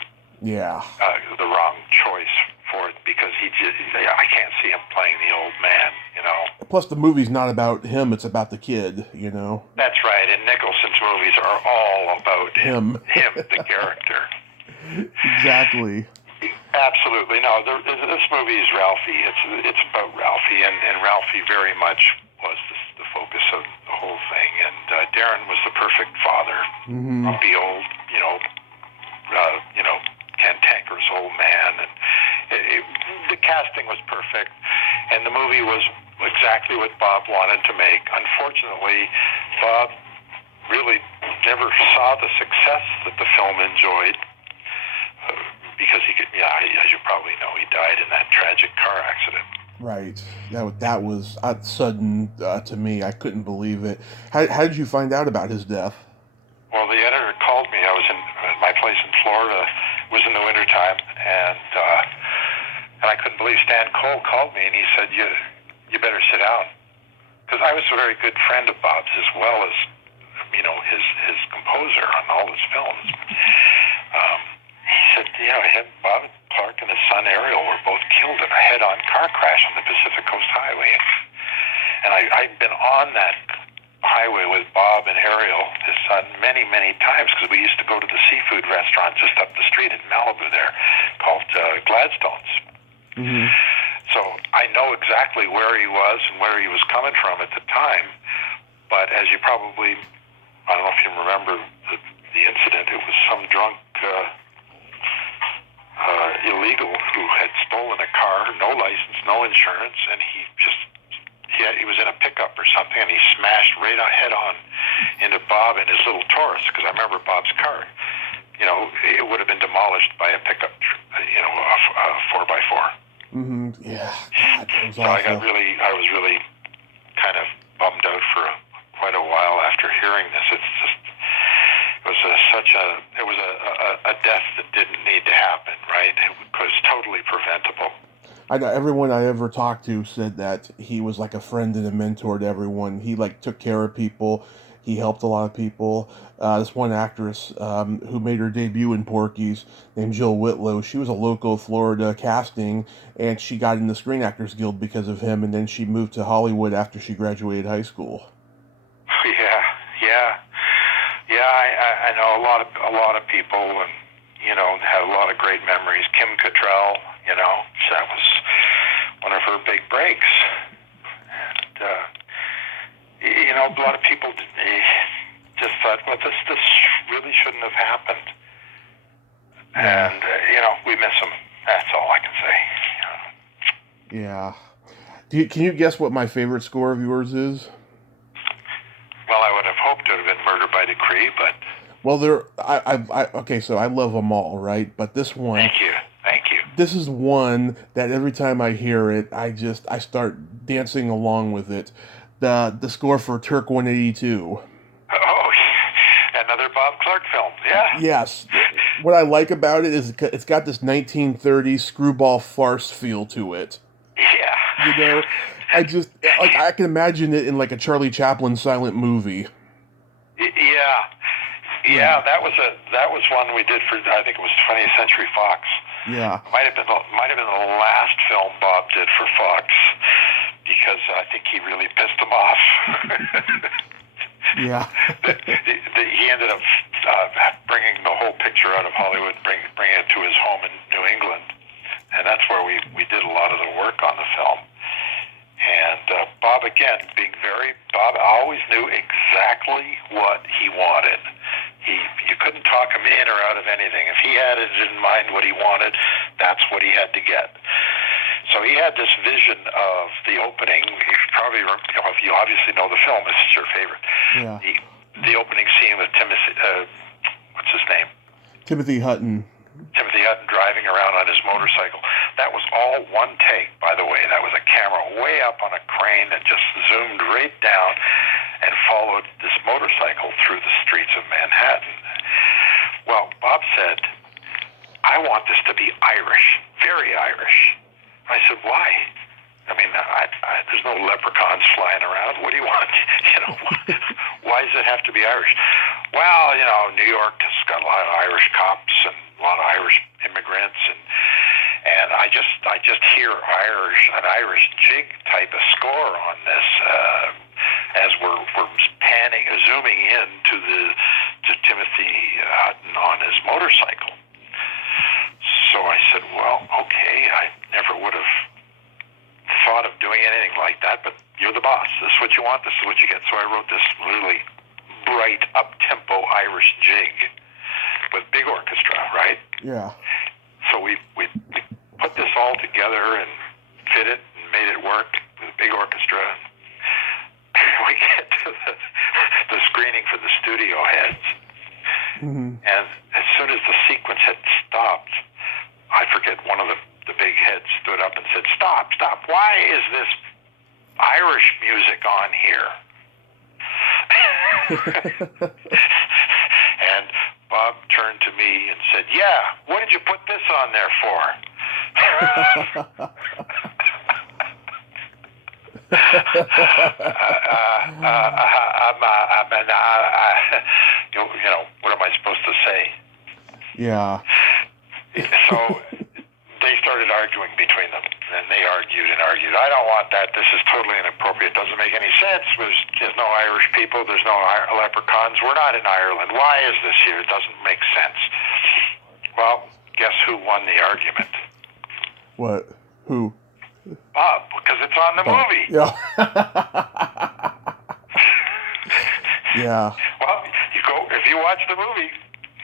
choice for it, because I can't see him playing the old man, you know. Plus, the movie's not about him; it's about the kid, you know. That's right, and Nicholson's movies are all about him, the character. Exactly. Absolutely. No, this movie is Ralphie. It's about Ralphie, and Ralphie very much was the focus of the whole thing. And Darren was the perfect father. Mm-hmm. Grumpy old, cantankerous old man. And the casting was perfect, and the movie was exactly what Bob wanted to make. Unfortunately, Bob really never saw the success that the film enjoyed. Because as you probably know, he died in that tragic car accident. Right. That was sudden to me. I couldn't believe it. How did you find out about his death? Well, the editor called me. I was in my place in Florida. It was in the wintertime, and I couldn't believe Stan Cole called me, and he said, you better sit down. Because I was a very good friend of Bob's, as well as, his composer on all his films. He said, Bob and Clark and his son Ariel were both killed in a head-on car crash on the Pacific Coast Highway. And I'd been on that highway with Bob and Ariel, his son, many, many times, because we used to go to the seafood restaurant just up the street in Malibu there called Gladstone's. Mm-hmm. So I know exactly where he was and where he was coming from at the time. But as you probably, I don't know if you remember the incident, it was some drunk illegal who had stolen a car, no license, no insurance, and he was in a pickup or something, and he smashed right head on into Bob and his little Taurus, because I remember Bob's car. It would have been demolished by a pickup, a 4x4. Mm-hmm. Yeah. God, that was so awful. I was really kind of bummed out for quite a while after hearing this. It was a death that didn't need to happen, right? It was totally preventable. I know everyone I ever talked to said that he was like a friend and a mentor to everyone. He took care of people. He helped a lot of people. This one actress who made her debut in Porky's, named Jill Whitlow, she was a local Florida casting, and she got in the Screen Actors Guild because of him, and then she moved to Hollywood after she graduated high school. I know a lot of people, and had a lot of great memories. Kim Cattrall, that was one of her big breaks. And a lot of people just thought, well, this really shouldn't have happened. And we miss him. That's all I can say. Yeah. Can you guess what my favorite score of yours is? Well, I would have hoped it would have been Murder by Decree, but... Well, okay, so I love them all, right? But this one... Thank you. This is one that every time I hear it, I start dancing along with it. The score for Turk 182. Oh, another Bob Clark film, yeah. Yes. What I like about it is it's got this 1930s screwball farce feel to it. Yeah. I can imagine it in like a Charlie Chaplin silent movie. Yeah, that was one we did for, I think it was 20th Century Fox. Yeah. Might have been the last film Bob did for Fox, because I think he really pissed them off. Yeah. He ended up bringing the whole picture out of Hollywood, bringing it to his home in New England, and that's where we did a lot of the work on the film. And Bob, again, Bob always knew exactly what he wanted. You couldn't talk him in or out of anything. If he had it in mind what he wanted, that's what he had to get. So he had this vision of the opening. If you obviously know the film, this is your favorite. Yeah. The opening scene with Timothy, what's his name? Timothy Hutton driving around on his motorcycle. That was all one take, by the way. That was a camera way up on a crane train that just zoomed right down and followed this motorcycle through the streets of Manhattan. Well, Bob said, I want this to be Irish, very Irish. I said, why? I mean, there's no leprechauns flying around. What do you want? Why does it have to be Irish? Well, New York has got a lot of Irish cops and a lot of Irish immigrants, and I just hear an Irish jig type of score on this as we're zooming in to Timothy Hutton on his motorcycle. So I said, well, okay, I never would have thought of doing anything like that, but you're the boss. This is what you want. This is what you get. So I wrote this really bright, up-tempo Irish jig with big orchestra, right? Yeah. So we put this all together and fit it and made it work with a big orchestra. We get to the screening for the studio heads. Mm-hmm. And as soon as the sequence had stopped, I forget, one of the big heads stood up and said, stop, why is this Irish music on here? And Bob turned to me and said, yeah, what did you put this on there for? What am I supposed to say? Yeah. So they started arguing between them, and they argued and argued. I don't want that. This is totally inappropriate. It doesn't make any sense. There's no Irish people. There's no leprechauns. We're not in Ireland. Why is this here? It doesn't make sense. Well, guess who won the argument? What? Who? Bob, because it's on the movie. Yeah. Yeah. Well, if you watch the movie,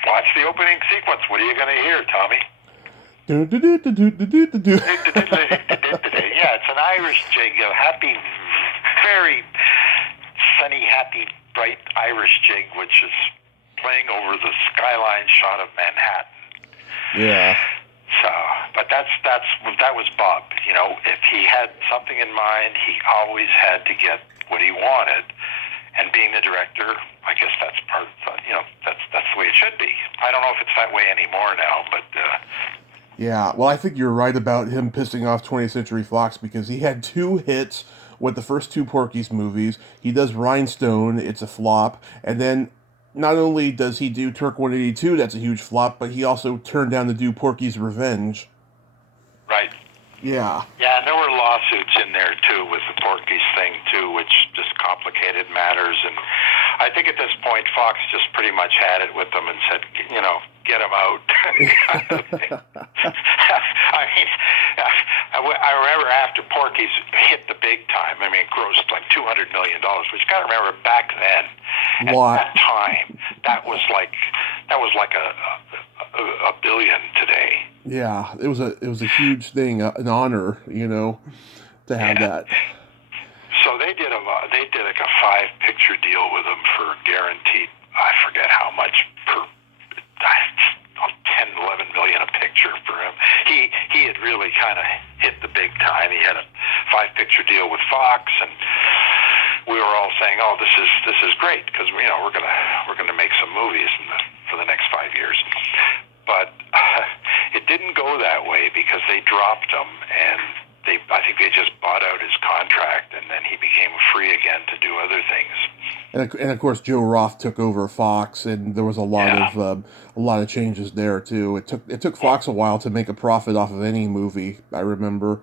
watch the opening sequence. What are you going to hear, Tommy? Yeah, it's an Irish jig, a happy, very sunny, happy, bright Irish jig, which is playing over the skyline shot of Manhattan. Yeah. So, but that was Bob. If he had something in mind, he always had to get what he wanted. And being the director, I guess that's part of that's the way it should be. I don't know if it's that way anymore now, but. Yeah, well, I think you're right about him pissing off 20th Century Fox because he had 2 hits with the first 2 Porky's movies. He does Rhinestone, it's a flop, and then not only does he do Turk 182, that's a huge flop, but he also turned down to do Porky's Revenge. Right. Yeah. Yeah, and there were lawsuits in there, too, with the Porky's thing, too, which just complicated matters. And I think at this point, Fox just pretty much had it with them and said, get them out. I remember after Porky's hit the big time, it grossed like $200 million, which you got to remember back then, What? at that time, that was like a billion today. Yeah, it was a huge thing, an honor, to have that. So they did like a 5-picture deal with him for guaranteed, I forget how much per, 10, 11 million a picture for him. He had really kind of hit the big time. He had a 5-picture deal with Fox, and we were all saying, "Oh, this is great because we're gonna make some movies for the next 5 years." But it didn't go that way because they dropped him, and I think they just bought out his contract, and then he became free again to do other things. And of course, Joe Roth took over Fox, and there was a lot of changes there too. It took Fox a while to make a profit off of any movie. I remember.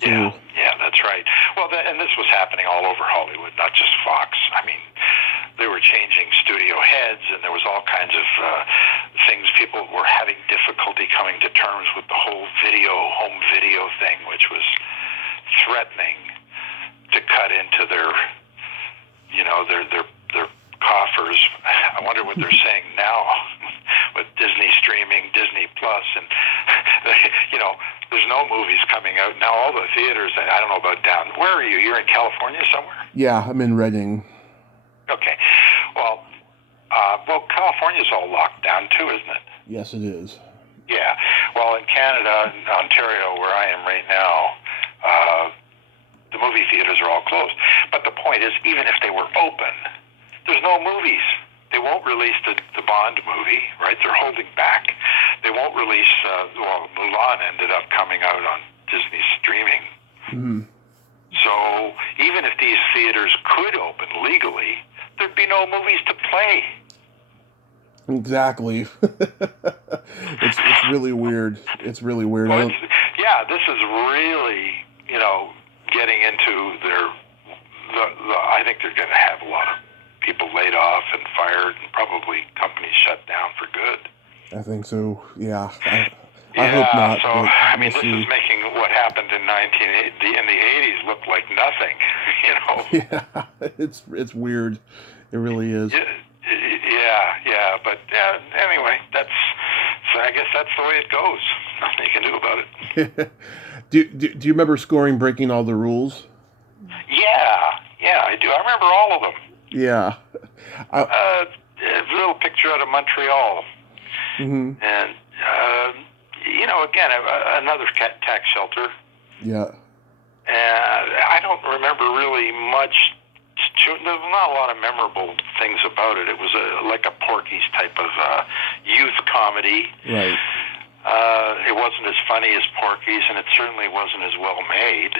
Yeah, that's right. Well, and this was happening all over Hollywood, not just Fox. They were changing studio heads, and there was all kinds of things. People were having difficulty coming to terms with the whole home video thing, which was threatening to cut into their coffers. I wonder what they're saying now with Disney streaming, Disney Plus, and there's no movies coming out now. All the theaters, I don't know about down. Where are you? You're in California somewhere? Yeah, I'm in Redding. Okay. Well, California's all locked down too, isn't it? Yes, it is. Yeah. Well, in Canada, in Ontario, where I am right now, the movie theaters are all closed. But the point is, even if they were open, there's no movies. They won't release the Bond movie, right? They're holding back. They won't release, Mulan ended up coming out on Disney streaming. Mm-hmm. So even if these theaters could open legally, there'd be no movies to play. Exactly. It's really weird. It's really weird. Well, this is really, getting into I think they're going to have a lot of people laid off and fired, and probably companies shut down for good. I think so. Yeah. I hope not. So this is making what happened in the 80s look like nothing. Yeah, it's weird. It really is. Yeah. But anyway, I guess that's the way it goes. Nothing you can do about it. Do you remember scoring Breaking All the Rules? Yeah, I do. I remember all of them. Yeah. A little picture out of Montreal. Mm-hmm. And, again, another tax shelter. Yeah. I don't remember really much. There's not a lot of memorable things about it. It was like a Porky's type of youth comedy. Right. It wasn't as funny as Porky's, and it certainly wasn't as well made.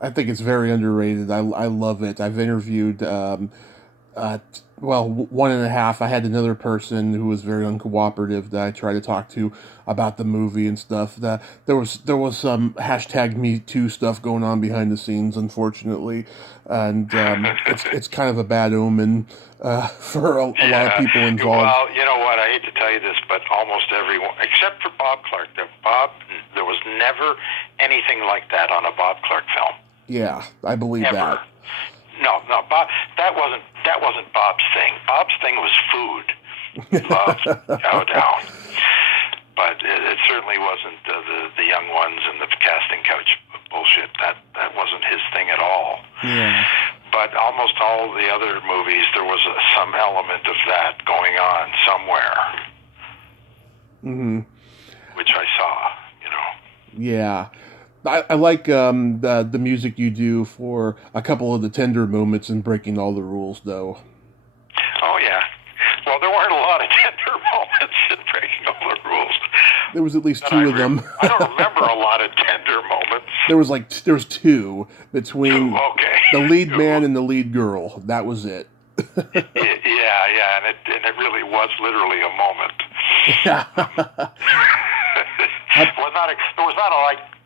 I think it's very underrated. I love it. I've interviewed, 1.5. I had another person who was very uncooperative that I tried to talk to about the movie and stuff. That there was some #MeToo stuff going on behind the scenes, unfortunately, and it's kind of a bad omen for a lot of people involved. Well, you know what? I hate to tell you this, but almost everyone, except for Bob Clark, there was never anything like that on a Bob Clark film. Yeah, I believe that. No, Bob. That wasn't Bob's thing. Bob's thing was food. Love, chow down. But it certainly wasn't the young ones and the casting couch bullshit. That wasn't his thing at all. Yeah. But almost all the other movies, there was some element of that going on somewhere. Mm-hmm. Which I saw, Yeah. I like the music you do for a couple of the tender moments in Breaking All the Rules, though. Oh, yeah. Well, there weren't a lot of tender moments in Breaking All the Rules. There was at least two of them. I don't remember a lot of tender moments. There was two between the lead man and the lead girl. That was it. Yeah, and it really was literally a moment. Yeah. There was not a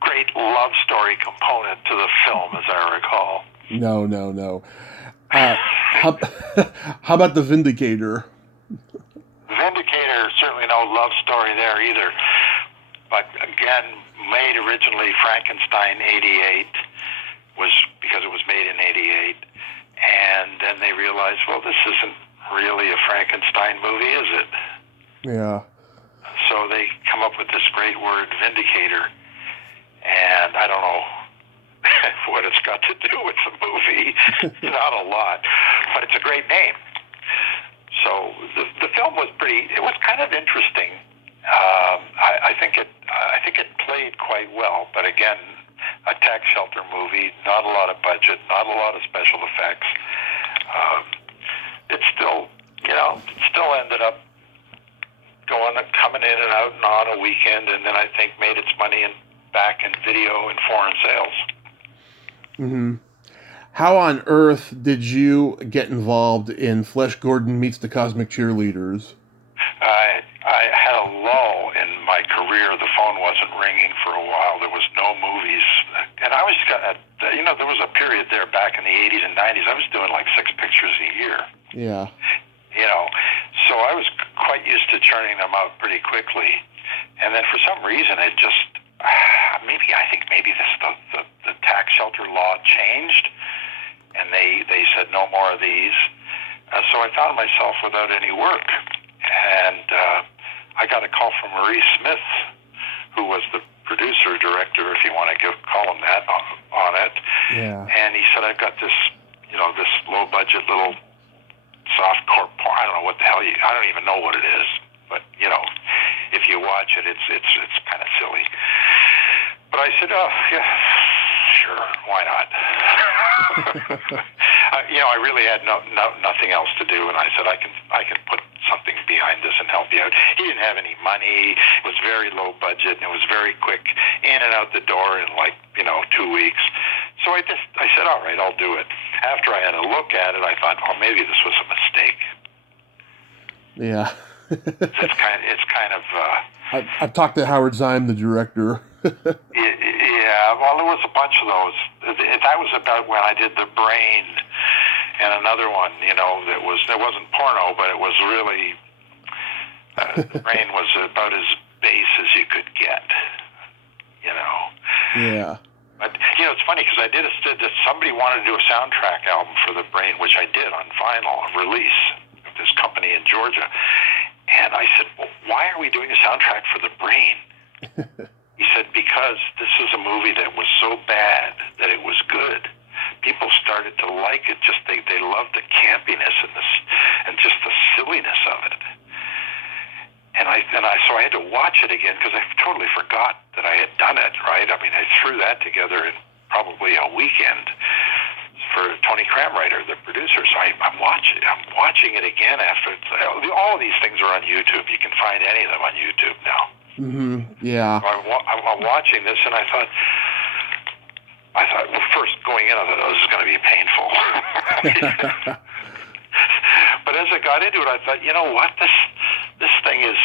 great love story component to the film, as I recall. No. How about The Vindicator? Vindicator, certainly no love story there either. But again, made originally Frankenstein 88 was because it was made in 88. And then they realized, well, this isn't really a Frankenstein movie, is it? Yeah. So they come up with this great word, vindicator. And I don't know what it's got to do with the movie. Not a lot. But it's a great name. So the film was it was kind of interesting. I think it played quite well. But again, a tax shelter movie, not a lot of budget, not a lot of special effects. It still ended up coming in and out and on a weekend, and then I think made its money back in video and foreign sales. Mm-hmm. How on earth did you get involved in Flesh Gordon Meets the Cosmic Cheerleaders? I had a lull in my career. The phone wasn't ringing for a while. There was no movies. And I was, there was a period there back in the 80s and 90s. I was doing like 6 pictures a year. Yeah. So I was quite used to churning them out pretty quickly. And then for some reason, it just, I think maybe the tax shelter law changed. And they said no more of these. So I found myself without any work. And I got a call from Maurice Smith, who was the producer, director, if you want to call him that, on it. Yeah. And he said, I've got this, this low-budget little softcore porn. I don't know what the hell I don't even know what it is. But, if you watch it, it's kind of silly. But I said, oh, yeah, sure, why not? I really had nothing else to do, and I said I can put something behind this and help you out. He didn't have any money. It was very low budget, and it was very quick, in and out the door in 2 weeks. So I said, all right, I'll do it. After I had a look at it, I thought, oh, maybe this was a mistake. Yeah. it's kind of. I've talked to Howard Zime, the director. Yeah, well, there was a bunch of those. That was about when I did The Brain, and another one, it wasn't porno, but it was really. The Brain was about as base as you could get. Yeah. But it's funny because somebody wanted to do a soundtrack album for The Brain, which I did on vinyl release of this company in Georgia. And I said, well, why are we doing a soundtrack for The Brain? He said, because this is a movie that was so bad that it was good. People started to like it. Just they loved the campiness and just the silliness of it. So I had to watch it again because I totally forgot that I had done it. Right? I mean, I threw that together in probably a weekend for Tony Cramwriter, the producer. So I'm watching it again after. All of these things are on YouTube. You can find any of them on YouTube now. Mm-hmm. Yeah. So I'm watching this, and I thought, well, first going in, I thought, oh, this is going to be painful. But as I got into it, I thought, you know what, this thing is,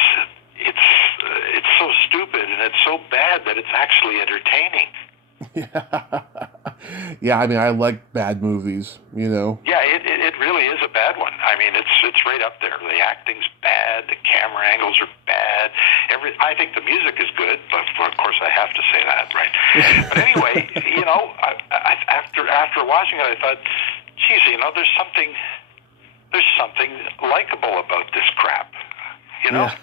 it's so stupid and it's so bad that it's actually entertaining. Yeah, I mean, I like bad movies, Yeah, it really is a bad one. I mean, it's right up there. The acting's bad, the camera angles are bad. I think the music is good, but of course I have to say that, right? But anyway, after watching it, I thought, geez, there's something likable about this crap, Yeah.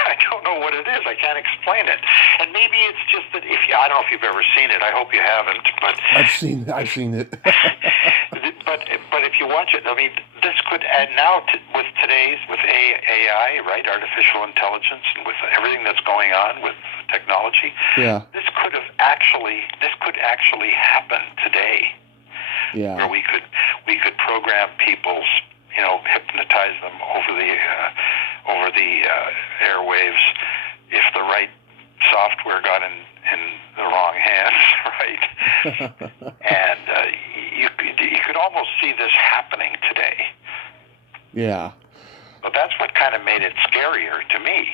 I don't know what it is. I can't explain it. And maybe it's just that I don't know if you've ever seen it. I hope you haven't. But I've seen it. but if you watch it, I mean, this could add now with AI, right, artificial intelligence, and with everything that's going on with technology. Yeah. This could actually happen today. Yeah. Where we could program people's, hypnotize them over the airwaves if the right software got in the wrong hands, right? And you could almost see this happening today. Yeah. But that's what kind of made it scarier to me.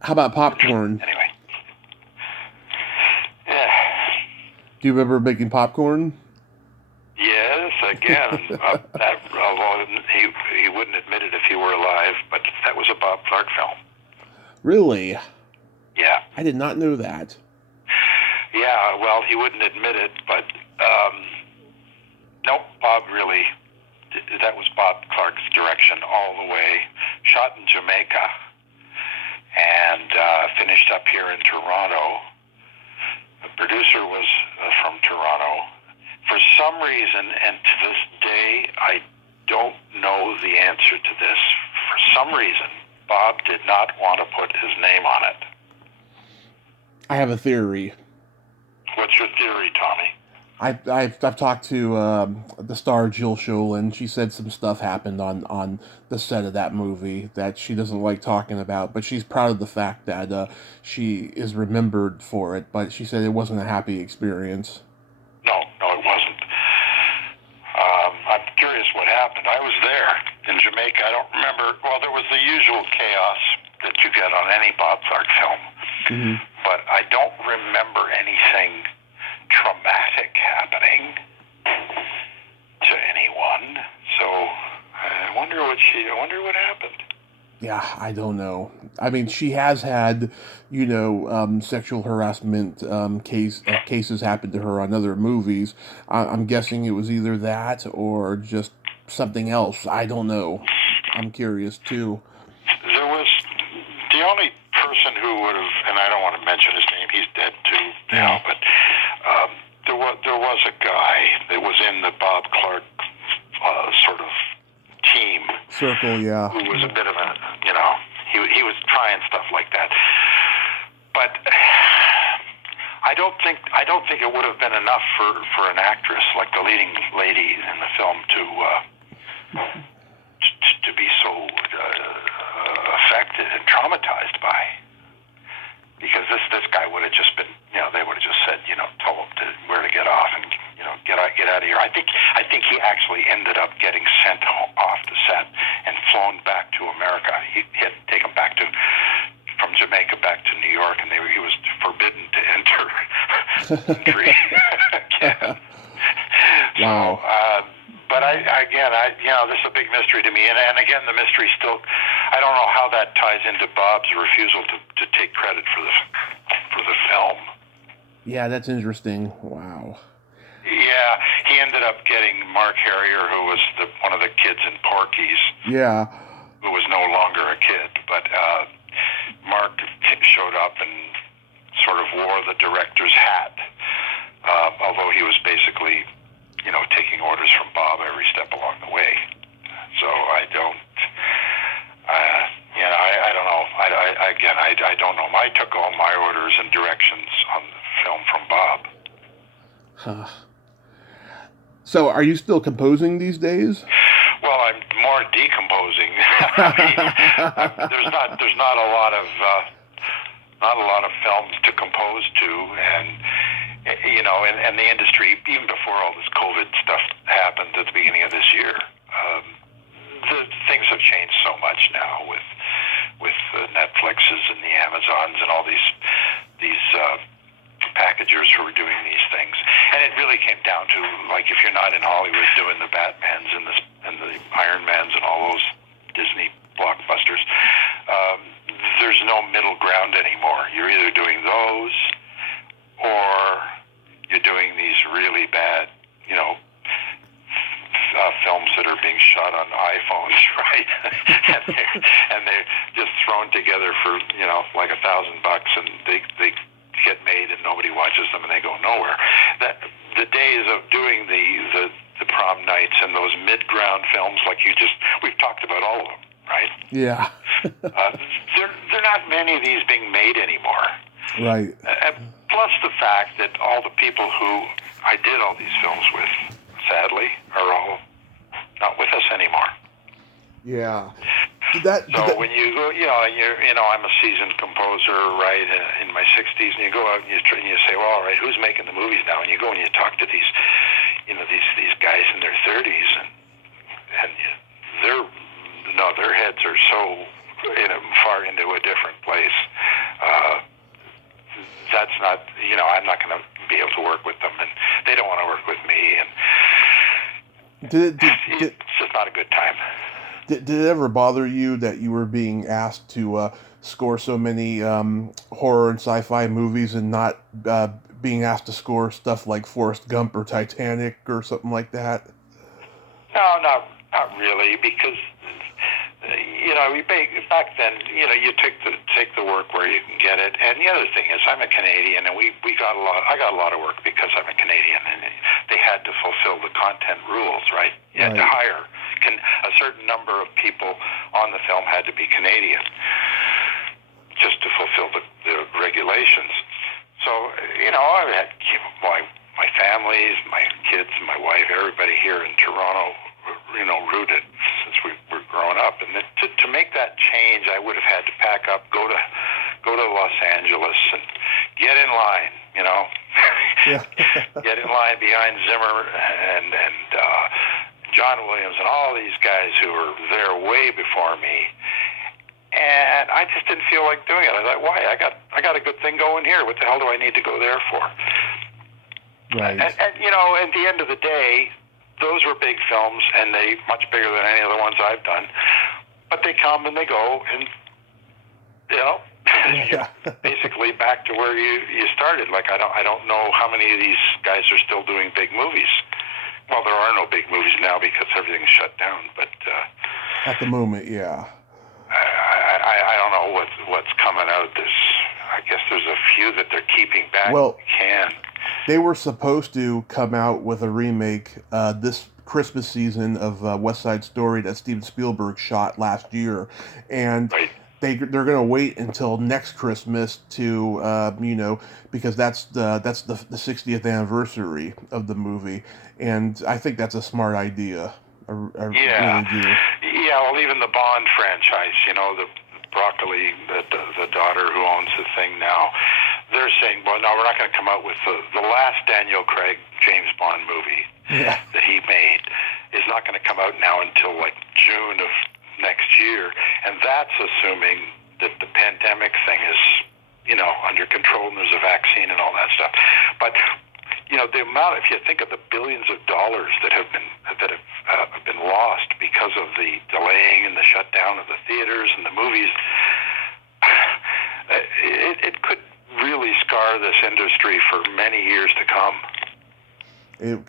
How about popcorn? Anyway. Yeah. Do you remember making popcorn? Yes, again, although he wouldn't admit it if he were alive, but that was a Bob Clark film. Really? Yeah. I did not know that. Yeah, well, he wouldn't admit it, but no, that was Bob Clark's direction all the way. Shot in Jamaica and finished up here in Toronto. The producer was from Toronto. For some reason, and to this day, I don't know the answer to this. For some reason, Bob did not want to put his name on it. I have a theory. What's your theory, Tommy? I've talked to the star Jill Sholin. She said some stuff happened on the set of that movie that she doesn't like talking about, but she's proud of the fact that she is remembered for it. But she said it wasn't a happy experience. No, it wasn't. I'm curious what happened. I was there in Jamaica. I don't remember. Well, there was the usual chaos that you get on any Bob Clark film, but I don't remember anything traumatic happening to anyone. So I wonder what happened. Yeah, I don't know. I mean, she has had, sexual harassment cases happen to her on other movies. I'm guessing it was either that or just something else. I don't know. I'm curious too. There was the only person who would have, and I don't want to mention his name. He's dead too now, but there was a guy that was in the Bob Clark sort of team circle, yeah, who was a bit of a, he was trying stuff like that, but don't think it would have been enough for an actress like the leading lady in the film to be so affected and traumatized by. Because this guy would have just been, they would have just said, told him where to get off and, get out of here. I think he actually ended up getting sent off the set and flown back to America. He had taken from Jamaica back to New York, and he was forbidden to enter the country again. Wow. So, but this is a big mystery to me, and again, the mystery still. I don't know how that ties into Bob's refusal to take credit for the film. Yeah, that's interesting. Wow. Yeah, he ended up getting Mark Harrier, who was one of the kids in Porky's. Yeah. Who was no longer a kid, but Mark showed up and sort of wore the director's hat, although he was basically, taking orders from Bob every step along the way. So I don't know. I don't know. I took all my orders and directions on the film from Bob. Huh. So, are you still composing these days? Well, I'm more decomposing. There's not a lot of films to compose to, and and the industry, even before all this COVID stuff happened at the beginning of this year, things have changed so much now with the Netflixes and the Amazons and all these packagers who are doing these things. And it really came down to, like, if you're not in Hollywood doing the Batmans and the Iron Mans and all those Disney blockbusters, there's no middle ground anymore. You're either doing those or you're doing these really bad, films that are being shot on iPhones, right? and they're just thrown together for, like $1,000, and they get made and nobody watches them and they go nowhere. That the days of doing the prom nights and those mid-ground films, like we've talked about all of them, right? Yeah. There are not many of these being made anymore. Right. Plus the fact that all the people who I did all these films with, sadly, are all not with us anymore. Yeah. When you go, I'm a seasoned composer, right, in my 60s, and you go out and you say, well, all right, who's making the movies now? And you go and you talk to these, these guys in their 30s, and their heads are so far into a different place. That's not, I'm not going to be able to work with them, and they don't want to work with me, and it's just not a good time. Did it ever bother you that you were being asked to score so many horror and sci-fi movies and not being asked to score stuff like Forrest Gump or Titanic or something like that? No, not really, because back then, you take the work where you can get it. And the other thing is, I'm a Canadian, and I got a lot of work because I'm a Canadian, and they had to fulfill the content rules, right? You had to hire a certain number of people on the film had to be Canadian just to fulfill the regulations. So, I had my families, my kids, my wife, everybody here in Toronto, rooted since we were growing up. And to make that change, I would have had to pack up, go to Los Angeles and get in line, get in line behind Zimmer and John Williams and all these guys who were there way before me. And I just didn't feel like doing it. I thought, why? I got a good thing going here. What the hell do I need to go there for? Right. And at the end of the day, those were big films, and they much bigger than any of the ones I've done. But they come and they go, and you're basically back to where you started. Like I don't know how many of these guys are still doing big movies. Well, there are no big movies now because everything's shut down. But at the moment, yeah. I don't know what's coming out. I guess there's a few that they're keeping back. Well, can. They were supposed to come out with a remake this Christmas season of West Side Story that Steven Spielberg shot last year, and they're going to wait until next Christmas to because that's the 60th anniversary of the movie, and I think that's a smart idea. I really do. Yeah. Well, even the Bond franchise, the Broccoli, the daughter who owns the thing now, they're saying, well, no, we're not going to come out with the last Daniel Craig James Bond movie that he made is not going to come out now until like June of next year, and that's assuming that the pandemic thing is, under control and there's a vaccine and all that stuff. But the amount, if you think of the billions of dollars that have been lost because of the delaying and the shutdown of the theaters and the movies, it could really scar this industry for many years to come. It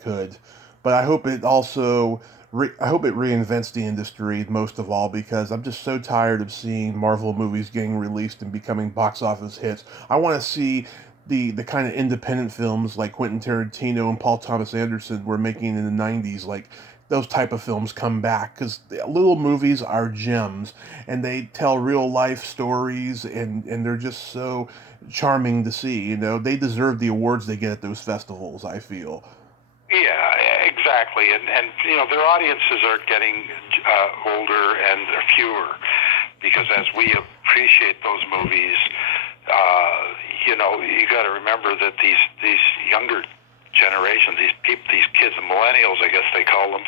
could, but I hope it also reinvents the industry most of all, because I'm just so tired of seeing Marvel movies getting released and becoming box office hits. I want to see the kind of independent films like Quentin Tarantino and Paul Thomas Anderson were making in the 90s, like those type of films come back, because little movies are gems and they tell real life stories, and they're just so charming to see. They deserve the awards they get at those festivals, I feel. Yeah, exactly, and their audiences are getting older and they're fewer, because as we appreciate those movies, you got to remember that these younger generations, these kids, the millennials, I guess they call them,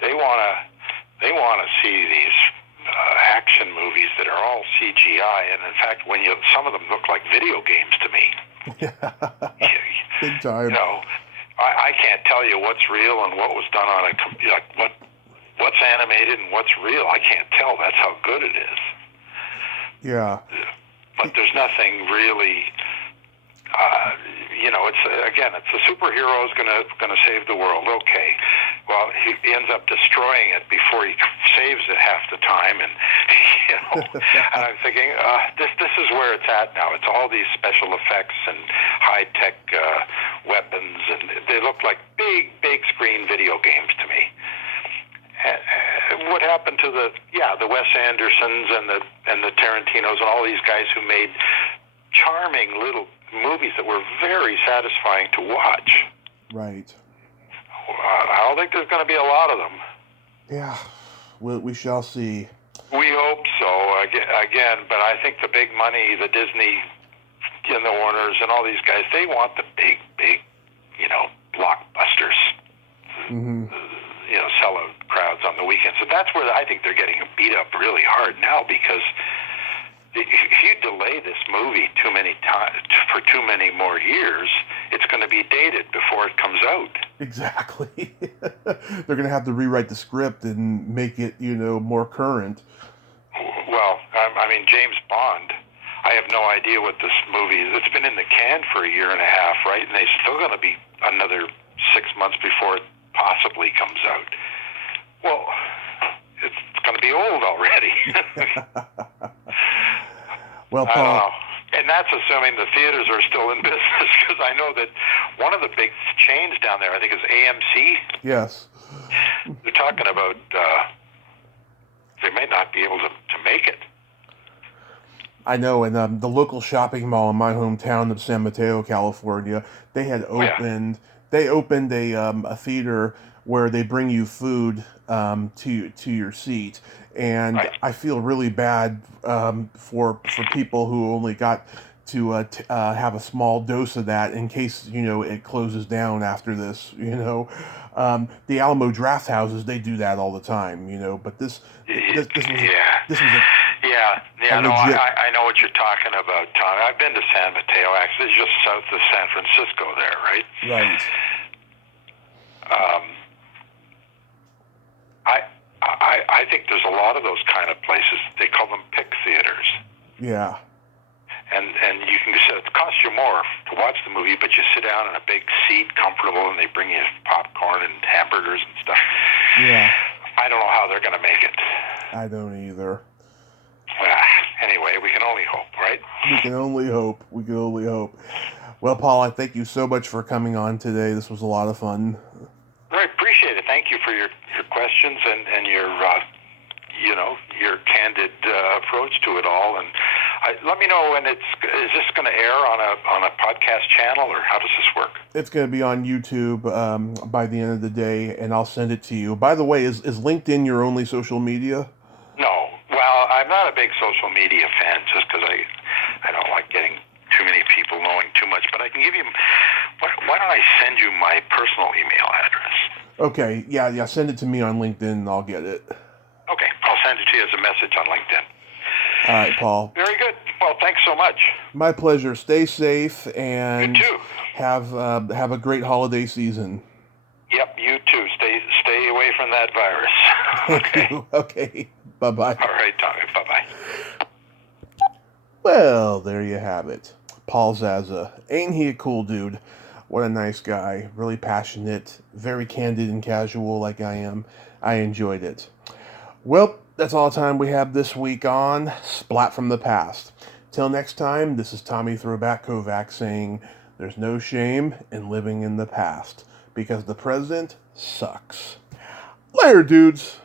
they wanna see these action movies that are all CGI, and in fact, some of them look like video games to me. Big time. I can't tell you what's real and what was done on a computer, like what's animated and what's real. I can't tell. That's how good it is. Yeah. But there's nothing really. It's the superhero is gonna save the world. Okay, well he ends up destroying it before he saves it half the time, and and I'm thinking this is where it's at now. It's all these special effects and high tech weapons, and they look like big screen video games to me. What happened to the Wes Andersons and the Tarantinos and all these guys who made charming little movies that were very satisfying to watch? Right. I don't think there's going to be a lot of them. Yeah, we shall see. We hope so, again, but I think the big money, the Disney and the Warners and all these guys, they want the big, blockbusters. Mm-hmm. Sellout crowds on the weekends. So that's where I think they're getting beat up really hard now, because if you delay this movie too many times for too many more years, it's going to be dated before it comes out. Exactly. They're going to have to rewrite the script and make it, more current. Well, James Bond, I have no idea what this movie is. It's been in the can for a year and a half, right? And they're still going to be another 6 months before it possibly comes out. Well, it's going to be old already. Well, I Paul, don't know. And that's assuming the theaters are still in business, because I know that one of the big chains down there, I think, is AMC. Yes. They're talking about they may not be able to make it. I know, and the local shopping mall in my hometown of San Mateo, California, they had opened. They opened a theater where they bring you food to your seat, and right. I feel really bad for people who only got to have a small dose of that in case it closes down after this. The Alamo Draft Houses, they do that all the time. But this was legit. I know what you're talking about, Tom. I've been to San Mateo. Actually, it's just south of San Francisco there, right? Right. I think there's a lot of those kind of places. They call them pick theaters. Yeah. And you can sit. It costs you more to watch the movie, but you sit down in a big seat, comfortable, and they bring you popcorn and hamburgers and stuff. Yeah. I don't know how they're going to make it. I don't either. Anyway, we can only hope, right? We can only hope. Well, Paul, I thank you so much for coming on today. This was a lot of fun. I appreciate it. Thank you for your questions and your your candid approach to it all. And let me know when is this going to air on a podcast channel, or how does this work? It's going to be on YouTube by the end of the day, and I'll send it to you. By the way, is LinkedIn your only social media? No. Well, I'm not a big social media fan just because I don't like getting too many people knowing too much. But I can give you, why don't I send you my personal email address? Okay, yeah, send it to me on LinkedIn and I'll get it. Okay, I'll send it to you as a message on LinkedIn. All right, Paul. Very good. Well, thanks so much. My pleasure. Stay safe and You too. Have a great holiday season. Yep, you too. Stay away from that virus. Thank you. Okay. Bye-bye. All right, Tommy. Bye-bye. Well, there you have it. Paul Zaza. Ain't he a cool dude? What a nice guy. Really passionate. Very candid and casual like I am. I enjoyed it. Well, that's all the time we have this week on Splat from the Past. Till next time, this is Tommy Throwback Kovac saying there's no shame in living in the past because the present sucks. Later, dudes.